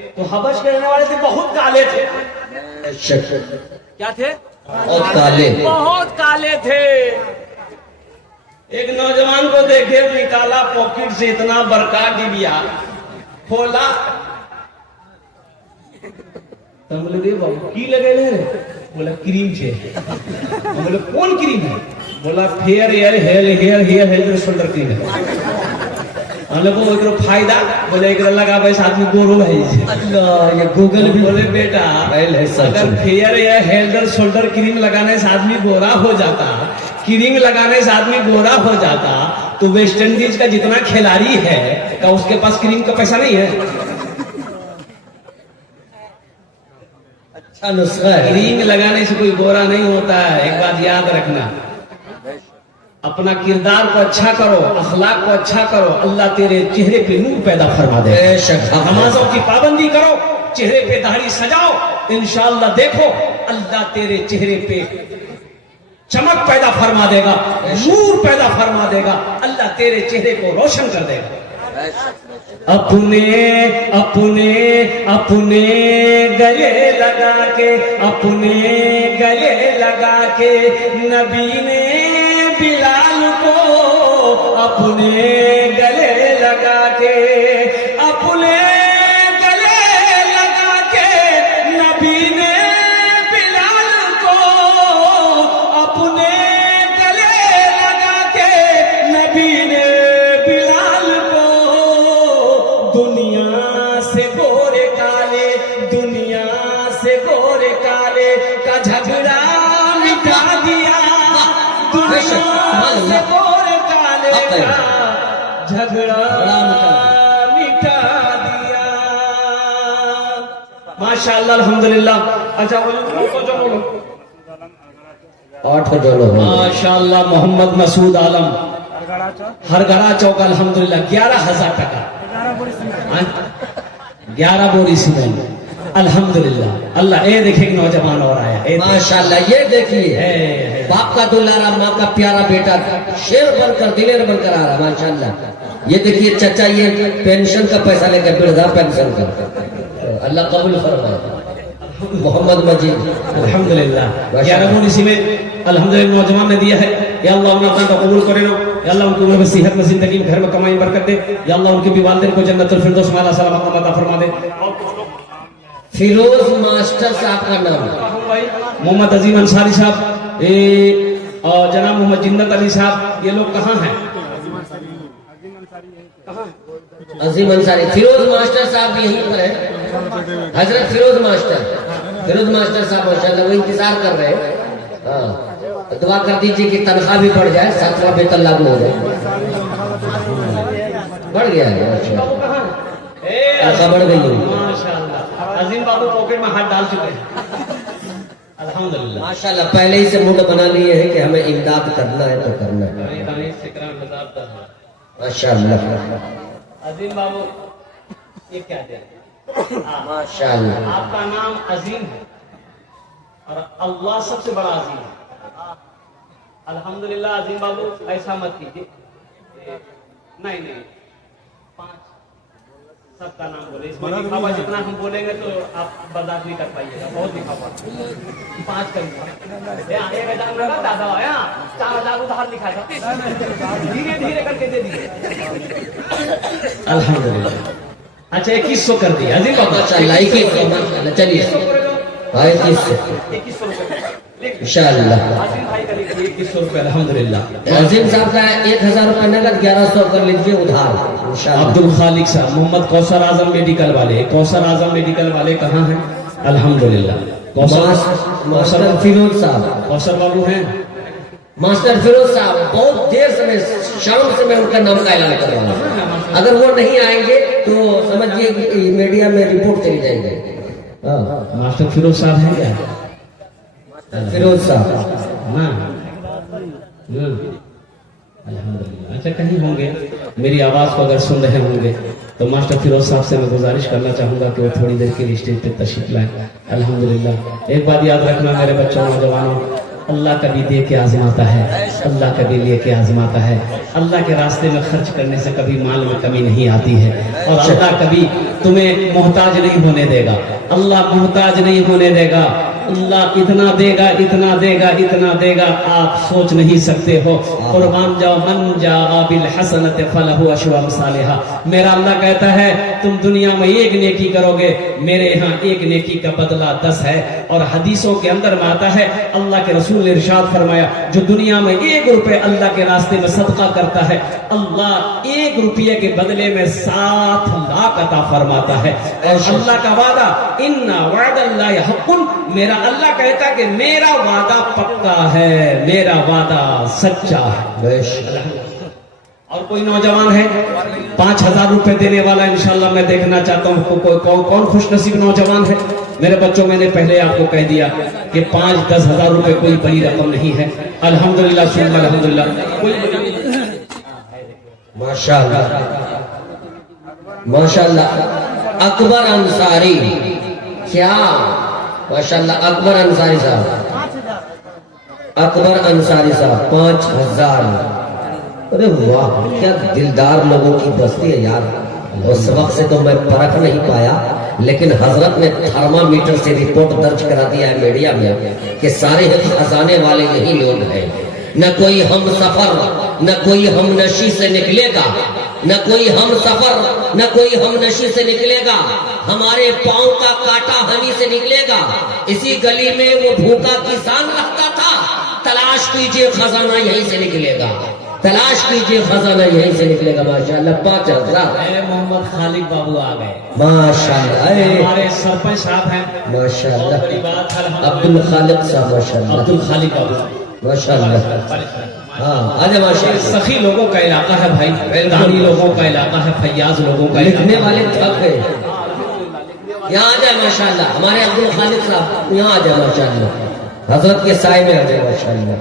तो हबश के रहने वाले थे, बहुत काले थे। क्या थे? बहुत काले, बहुत काले थे। एक नौजवान को देखे, निकाला पॉकेट से इतना बड़का डिबिया, खोला तो हम बोले रे बाबू की लगे रे? बोला क्रीम छे। हम बोले कौन क्रीम है? बोला fair air hair shoulder cream है। हम लोग को एकरो फायदा बोले एकरा लगावे से आदमी गोरो है। अल्लाह, ये गूगल भी बोले बेटा पहले है सच अगर में। फेयर या हेल्डर शोल्डर क्रीम लगाने से आदमी गोरा हो जाता, क्रीम लगाने से आदमी गोरा हो जाता, तो वेस्ट इंडीज का जितना खिलाड़ी है क्या उसके पास क्रीम का पैसा नहीं है? अच्छा नुस्खा है। क्रीम लगाने से कोई गोरा नहीं होता है। एक बात याद रखना, अपना किरदार को अच्छा करो, अखलाक को अच्छा करो, अल्लाह तेरे चेहरे पे नूर पैदा फरमा दे। बेशक। नमाजों की पाबंदी करो, चेहरे पे दाढ़ी सजाओ, इंशाअल्लाह देखो अल्लाह तेरे चेहरे पे चमक पैदा फरमा देगा, नूर पैदा फरमा देगा, अल्लाह तेरे चेहरे को रोशन कर देगा। अपने अपने अपने गले लगा के, अपने गले लगा के नबी ने बिलाल को अपने गले लगा के, अपने गले लगा के नबी ने बिलाल को अपने गले लगा के नबी ने बिलाल को दुनिया से गोरे काले, दुनिया से गोरे काले का झगड़ा मिटा दिया, दुनिया से गोरे काले का झगड़ा मिटा दिया। माशाअल्लाह अल्हम्दुलिल्लाह। अच्छा बोलो। 8 डॉलर माशाअल्लाह मोहम्मद मसूद आलम हरगड़ा चौक अल्हम्दुलिल्लाह 11,000 टका, 11 बोरी सीमेंट अल्हम्दुलिल्लाह। अल्लाह ये देखे नौजवान और आया, ये माशाल्लाह। ये देखिए है। बाप का दुलारा, माँ का प्यारा बेटा शेर बनकर दिलेर बनकर आ रहा माशाल्लाह। ये देखिए चाचा, ये पेंशन का पैसा लेकर वृद्धा पेंशन का, अल्लाह कबूल फरमाए। मोहम्मद मजीद अल्हम्दुलिल्लाह 11 बोरी सीमेंट अल्हम्दुलिल्लाह नौजवान ने दिया है। या अल्लाह उन्हें अपना कबूल करे नो, या अल्लाह उनको उम्र सेहत में, जिंदगी में, घर में कमाई बरकत दे, या अल्लाह उनके भी वालिदैन को जन्नतुल फिरदौस माला सलामत अता फरमा दे। फिरोज मास्टर साहब का नाम, मोहम्मद अजीम अंसारी साहब, ये और जनाब मोहम्मद जिन्नत अली साहब, ये लोग कहाँ हैं? अजीम अंसारी। फिरोज मास्टर साहब भी यहीं पर है, हजरत फिरोज मास्टर साहब माशाल्लाह वो इंतजार कर रहे हैं। हाँ, दुआ कर दीजिए कि तनख्वाह भी बढ़ जाए, 7वां वेतन लागू हो जाए। बढ़ गया है तनख्वाह बढ़ गई है माशाल्लाह। अजीम बाबू पॉकेट में हाथ डाल चुके हैं अल्हम्दुलिल्लाह माशाल्लाह। पहले ही से मूड बना लिए है कि हमें इमदाद करना है तो करना है माशाल्लाह। अजीम बाबू ये क्या दे? माशाल्लाह। आपका नाम अजीम है और अल्लाह सबसे बड़ा अजीम है अल्हम्दुलिल्लाह। अजीम बाबू ऐसा मत कीजिए, नहीं 5 सबका नाम बोले, इसमें लिखा हुआ जितना हम बोलेंगे तो आप बर्दाश्त नहीं कर पाइएगा, बहुत लिखा हुआ 5 का लिखा 1,000 लगा दादा आया 4,000 उधार लिखा था, धीरे धीरे करके दे दिए अल्हम्दुलिल्लाह। अच्छा 2100 कर दिया अजीम बाबू, माशाल्लाह 2100 माशाल्लाह। चलिए 2100 इंशाल्लाह। अजीम भाई का लिखिए 2100 रुपए अल्हम्दुलिल्लाह। अजीम साहब का 1,000 रुपए नगद, 1100 कर लीजिए उधार इंशाल्लाह। अब्दुल खालिक साहब, मोहम्मद कौसर आजम मेडिकल वाले, कौसर आजम मेडिकल वाले कहाँ हैं? अल्हम्दुलिल्लाह। मास्टर फिरोज साहब, कौसर बाबू हैं? मास्टर फिरोज साहब बहुत देर से, शाम से मैं उनका नाम का ऐलान कर रहा हूँ। अगर वो नहीं आएंगे तो समझिए कि मीडिया में रिपोर्ट चली जाएगी। मास्टर फिरोज साहब हैं क्या? फिरोज साहब ना अल्हम्दुलिल्लाह। अच्छा कहीं होंगे, मेरी आवाज को अगर सुन रहे होंगे तो मास्टर फिरोज साहब से मैं गुजारिश करना चाहूंगा कि वो थोड़ी देर के लिए स्टेज पे तशरीफ लाए। अल्हम्दुलिल्लाह। एक बात याद रखना मेरे बच्चों नौजवानों, अल्लाह कभी दे के आजमाता है, अल्लाह कभी लेके आजमाता है। अल्लाह के रास्ते में खर्च करने से कभी माल में कमी नहीं आती है और अल्लाह कभी तुम्हें मोहताज नहीं होने देगा, अल्लाह मोहताज नहीं होने देगा। अल्लाह इतना देगा, इतना देगा, इतना देगा, आप सोच नहीं सकते हो। कुर्बान जाओ, मन जा बिल हसनत फलहु अशरु अमसालिहा। मेरा अल्लाह कहता है तुम दुनिया में एक नेकी करोगे, मेरे यहाँ एक नेकी का बदला 10 है। और हदीसों के अंदर में आता है, अल्लाह के रसूल ने इरशाद फरमाया, जो दुनिया में 1 रुपए अल्लाह के रास्ते में सदका करता है, अल्लाह 1 रुपये के बदले में 7 लाख अता फरमाता है। और अल्लाह का वादा, इन्ना वअदल्लाहि हक़्क़ुन, मेरा अल्लाह कहता है कि मेरा वादा पक्का है, मेरा वादा सच्चा है। और कोई नौजवान है 5,000 रुपए देने वाला, इंशाल्लाह मैं देखना चाहता हूँ कौन खुशनसीब नौजवान है। मेरे बच्चों, मैंने पहले आपको कह दिया कि 5-10 हजार रुपए कोई बड़ी रकम नहीं है। अल्हम्दुलिल्लाह सुम्मा अल्हम्दुलिल्लाह। माशाअल्लाह माशाअल्लाह। अकबर अंसारी, क्या माशाअल्लाह, अकबर अंसारी साहब, अकबर अंसारी साहब 5,000। अरे वाह, क्या दिलदार लोगों की बस्ती है यार। उस वक्त से तो मैं परख नहीं पाया, लेकिन हजरत ने थर्मामीटर से रिपोर्ट दर्ज करा दिया है मीडिया में कि सारे खजाने वाले यही लोग हैं। न कोई हम सफर, न कोई हम नशी से निकलेगा, न कोई हम सफर, न कोई हम नशी से निकलेगा। हमारे पांव का कांटा हनी से निकलेगा। इसी गली में वो भूखा किसान रहता था। तलाश कीजिए, खजाना यहीं से निकलेगा। तलाश कीजिए, खजाना यहीं से निकलेगा। माशाअल्लाह 5,000। मोहम्मद खालिद बाबू आ गए, माशाअल्लाह। हमारे सरपंच साहब हैं, माशाअल्लाह। बड़ी बात है। अब्दुल खालिद साहब, माशाअल्लाह। अब्दुल खालिद बाबू, माशाअल्लाह। हाँ, आजा माशाअल्लाह। सखी लोगों का इलाका है भाई, बेलगानी लोगों का इलाका है, फैयाज लोगों का। लिखने वाले थक गए, यहाँ आ जाए माशाअल्लाह। हमारे अब्दुल खालिद साहब यहाँ आ जाए माशाअल्लाह, हजरत के साय में आ जाए माशाअल्लाह।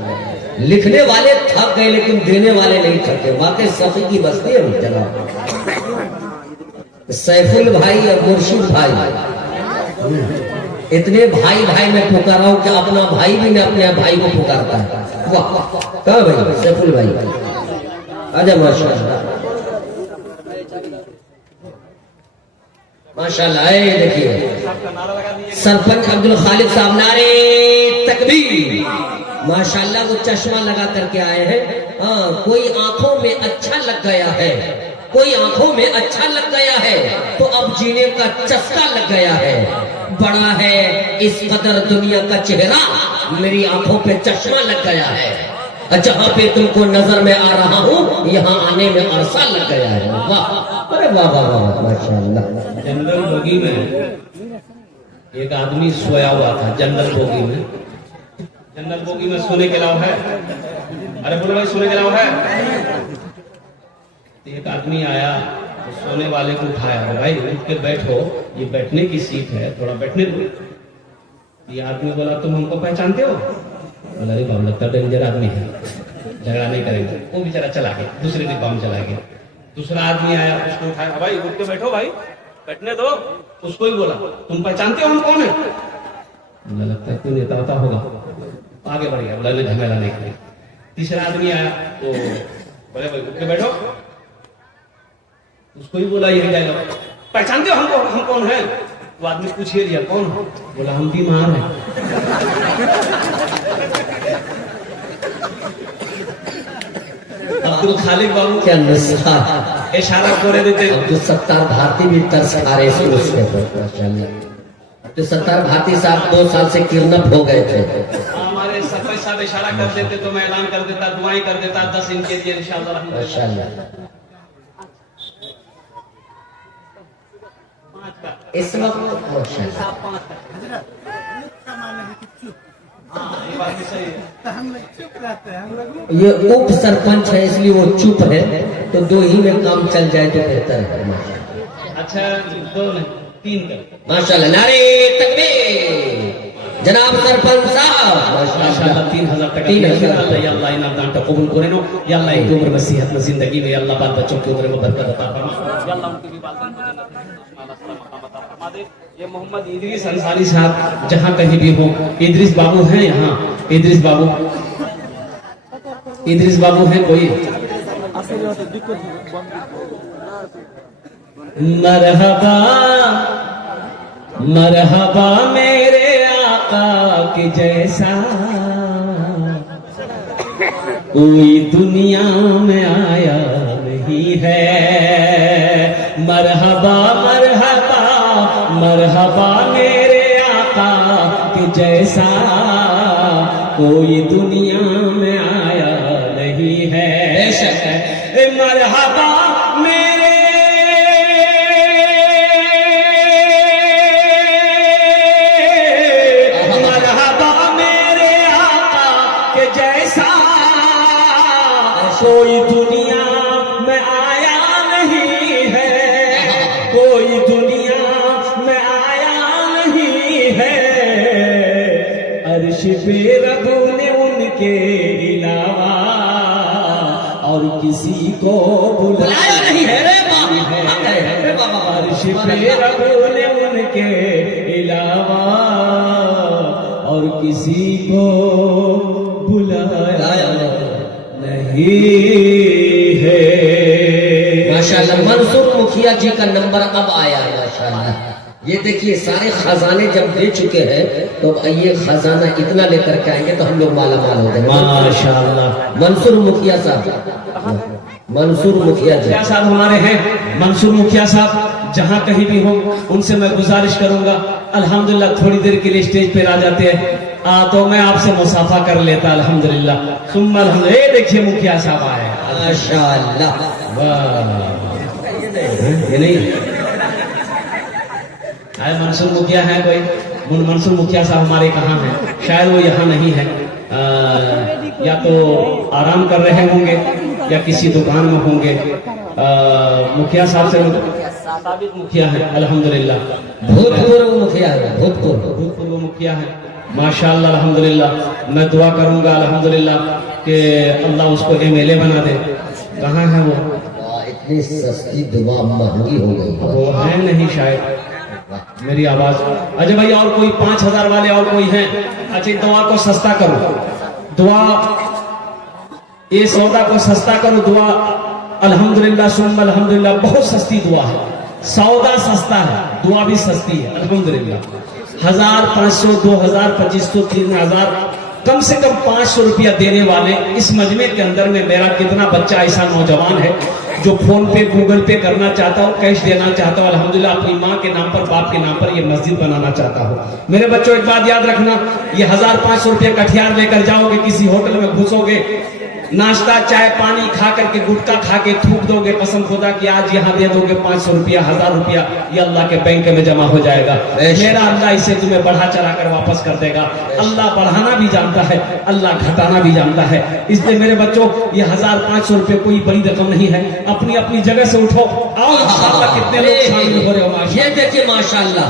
लिखने वाले थक गए लेकिन देने वाले नहीं थके। वाकई सफी की बस्ती है जनाब। सैफुल भाई और मुर्शिद भाई, इतने भाई भाई में पुकारा हूं कि अपना भाई भी ने अपने भाई को पुकारता है। वाह, कहा भाई सैफुल भाई, आजा माशाअल्लाह माशाअल्लाह। देखिए सरपंच अब्दुल खालिद साहब, नारे तकबीर। माशाअल्लाह वो चश्मा लगा करके आए हैं। हाँ, कोई आंखों में अच्छा लग गया है, कोई आंखों में अच्छा लग गया है तो अब जीने का चस्का लग गया है। बड़ा है इस कदर दुनिया का चेहरा, मेरी आंखों पे चश्मा लग गया है। जहाँ पे तुमको नजर में आ रहा हूँ, यहाँ आने में अरसा लग गया है। वाह, अरे वाह वाह वाह, माशाअल्लाह। जनरल बोगी में एक आदमी सोया हुआ था, जनरल बोगी में। जनरल बोगी में सोने के अलावा है, अरे बोलो भाई, सोने के अलावा है। एक आदमी आया, तो सोने वाले को उठाया, भाई उठ के बैठो, ये बैठने की सीट है, थोड़ा बैठने दो। ये आदमी बोला, तुम हमको पहचानते हो? बोला, अरे बाबू लगता डेंजर आदमी है, झगड़ा नहीं करेंगे। वो बेचारा चला गया, दूसरे डिब्बा में चला गया। दूसरा आदमी आया, उसको उठाया, भाई उठ के बैठो, भाई बैठने दो। उसको ही बोला, तुम पहचानते हो हम कौन है? बोला, लगता है कोई नेता होता होगा। आगे बढ़ गया, बोला झमेला नहीं करेंगे। तीसरा आदमी आया, तो बोले, भाई उठ के बैठो। उसको ही बोला यही डायलॉग, पहचानते हो हमको, हम कौन है? वो आदमी पूछ ही लिया, कौन हो? बोला, हम बीमार हैं। अब्दुल खालिद बाबू क्या नुस्खा, इशारा करे देते। अब्दुल सत्तार भारती भी तरस खा रहे थे उसके ऊपर माशाअल्लाह। अब्दुल सत्तार भारती साहब 2 साल से किडनैप हो गए थे। हमारे सरपंच साहब इशारा कर देते तो मैं ऐलान कर देता, दुआएं कर देता, 10 इनके लिए इंशाअल्लाह माशाअल्लाह। इस वक्त माशाअल्लाह ये उप सरपंच है इसलिए वो चुप है, तो 2 ही में काम चल जाए तो बेहतर है। अच्छा 2 नहीं 3 कर माशाअल्लाह। नारे तकबीर। जनाब सरपंच साहब माशाअल्लाह 3,000 टका या अल्लाह इनाम दान कबूल करे नो। या अल्लाह इनकी उम्र में सेहत में जिंदगी में, या अल्लाह बाल बच्चों की उम्र में बरकत अता फरमा। या अल्लाह उनकी भी वालिदैन को जन्नत में मकाम अता फरमा दे। ये मोहम्मद इदरीस अंसारी साहब जहां कहीं भी हो, इदरीस बाबू हैं यहाँ, इदरीस बाबू, इदरीस बाबू हैं कोई? मरहबा मरहबा मेरे आका के जैसा कोई दुनिया में आया नहीं है। मरहबा मरहबा मरहबा मेरे आका के जैसा कोई दुनिया में आया नहीं है। मरहबा मेरे मरहबा मेरे आका के जैसा कोई दुनिया में आया नहीं है। कोई दुनिया में आया नहीं है। अर्श पे रब ने उनके अलावा और किसी को बुलाया नहीं है। अर्श पे रब ने उनके अलावा और किसी को बुलाया नहीं है। माशाल्लाह मंसूर मुखिया जी का नंबर अब आया है। माशाल्लाह ये देखिए सारे खजाने जब दे चुके हैं तो अब ये खजाना इतना लेकर के आएंगे तो हम लोग माला माल हो जाएंगे। माशाल्लाह मंसूर मुखिया साहब, मंसूर मुखिया जी मुखिया साहब हमारे हैं। मंसूर मुखिया साहब जहाँ कहीं भी हो उनसे मैं गुजारिश करूंगा, अल्हम्दुलिल्लाह थोड़ी देर के लिए स्टेज पे आ जाते हैं तो मैं आपसे मुसाफा कर लेता। अल्हम्दुलिल्लाह सुम्मा अल्हम्दुलिल्लाह। ये देखिए मुखिया साहब आए। माशाल्लाह। वाह ये नहीं आए मंसूर मुखिया है कोई? मंसूर मुखिया साहब हमारे कहाँ हैं? शायद वो यहाँ नहीं है। या तो आराम कर रहे होंगे या किसी दुकान में होंगे। मुखिया साहब से साबित मुखिया है अल्हम्दुलिल्लाह। भूतपूर्व मुखिया है, भूतपूर्व मुखिया है माशाल्लाह अल्हम्दुलिल्लाह। मैं दुआ करूंगा अल्हम्दुलिल्लाह कि अल्लाह उसको MLA बना दे। कहाँ है वो? इतनी सस्ती दुआ महंगी हो गई। वो है नहीं शायद। मेरी आवाज अजय भाई और कोई 5000 वाले और कोई हैं? अच्छा दुआ को सस्ता करो, दुआ ये सौदा को सस्ता करो। दुआ अल्हम्दुलिल्लाह सुम्मा अल्हम्दुलिल्लाह बहुत सस्ती दुआ है। सौदा सस्ता है, दुआ भी सस्ती है अल्हम्दुलिल्लाह। 1000 500 2000 2500 3000 कम से कम 500 रुपया देने वाले इस मजमे के अंदर में मेरा कितना बच्चा ऐसा नौजवान है जो फोन पे गूगल पे करना चाहता हो, कैश देना चाहता हो। अल्हम्दुलिल्लाह अपनी माँ के नाम पर बाप के नाम पर ये मस्जिद बनाना चाहता हो। मेरे बच्चों एक बात याद रखना, ये 1000 500 रुपया कठियार लेकर जाओगे, किसी होटल में घुसोगे, नाश्ता चाय पानी खा करके गुटखा खा के थूक दोगे, कसम खुदा कि आज यहाँ दे दोगे 500 रुपया 1000 रुपया, ये अल्लाह के बैंक में जमा हो जाएगा। मेरा अल्लाह इसे तुम्हें बढ़ा चढ़ा कर वापस कर देगा। अल्लाह बढ़ाना भी जानता है, अल्लाह घटाना भी जानता है। इसलिए मेरे बच्चों ये 1000 500 रुपये कोई बड़ी रकम नहीं है। अपनी अपनी जगह से उठो, आओ इंशाअल्लाह कितने लोग शामिल हो रहे हो। ये देखिए माशाल्लाह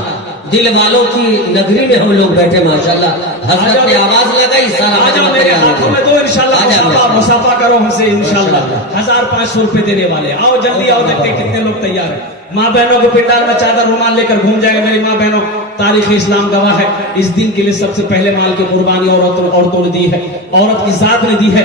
दिल वालों की नगरी में हम लोग बैठे माशाल्लाह। हज़रत ने आवाज लगाई सारा आजा मेरे हाथों में दो इंशाल्लाह मुसाफा करो हमसे इंशाल्लाह। 1000 500 रुपए देने वाले आओ जल्दी आओ, देखते कितने लोग तैयार हैं। माँ बहनों को पिंडाल में चादर रुमाल लेकर घूम जाएगा। मेरी माँ बहनों तारीख इस्लाम गवाह है, इस दिन के लिए सबसे पहले माल की कुर्बानी औरतों ने दी है, औरत की जात ने दी है।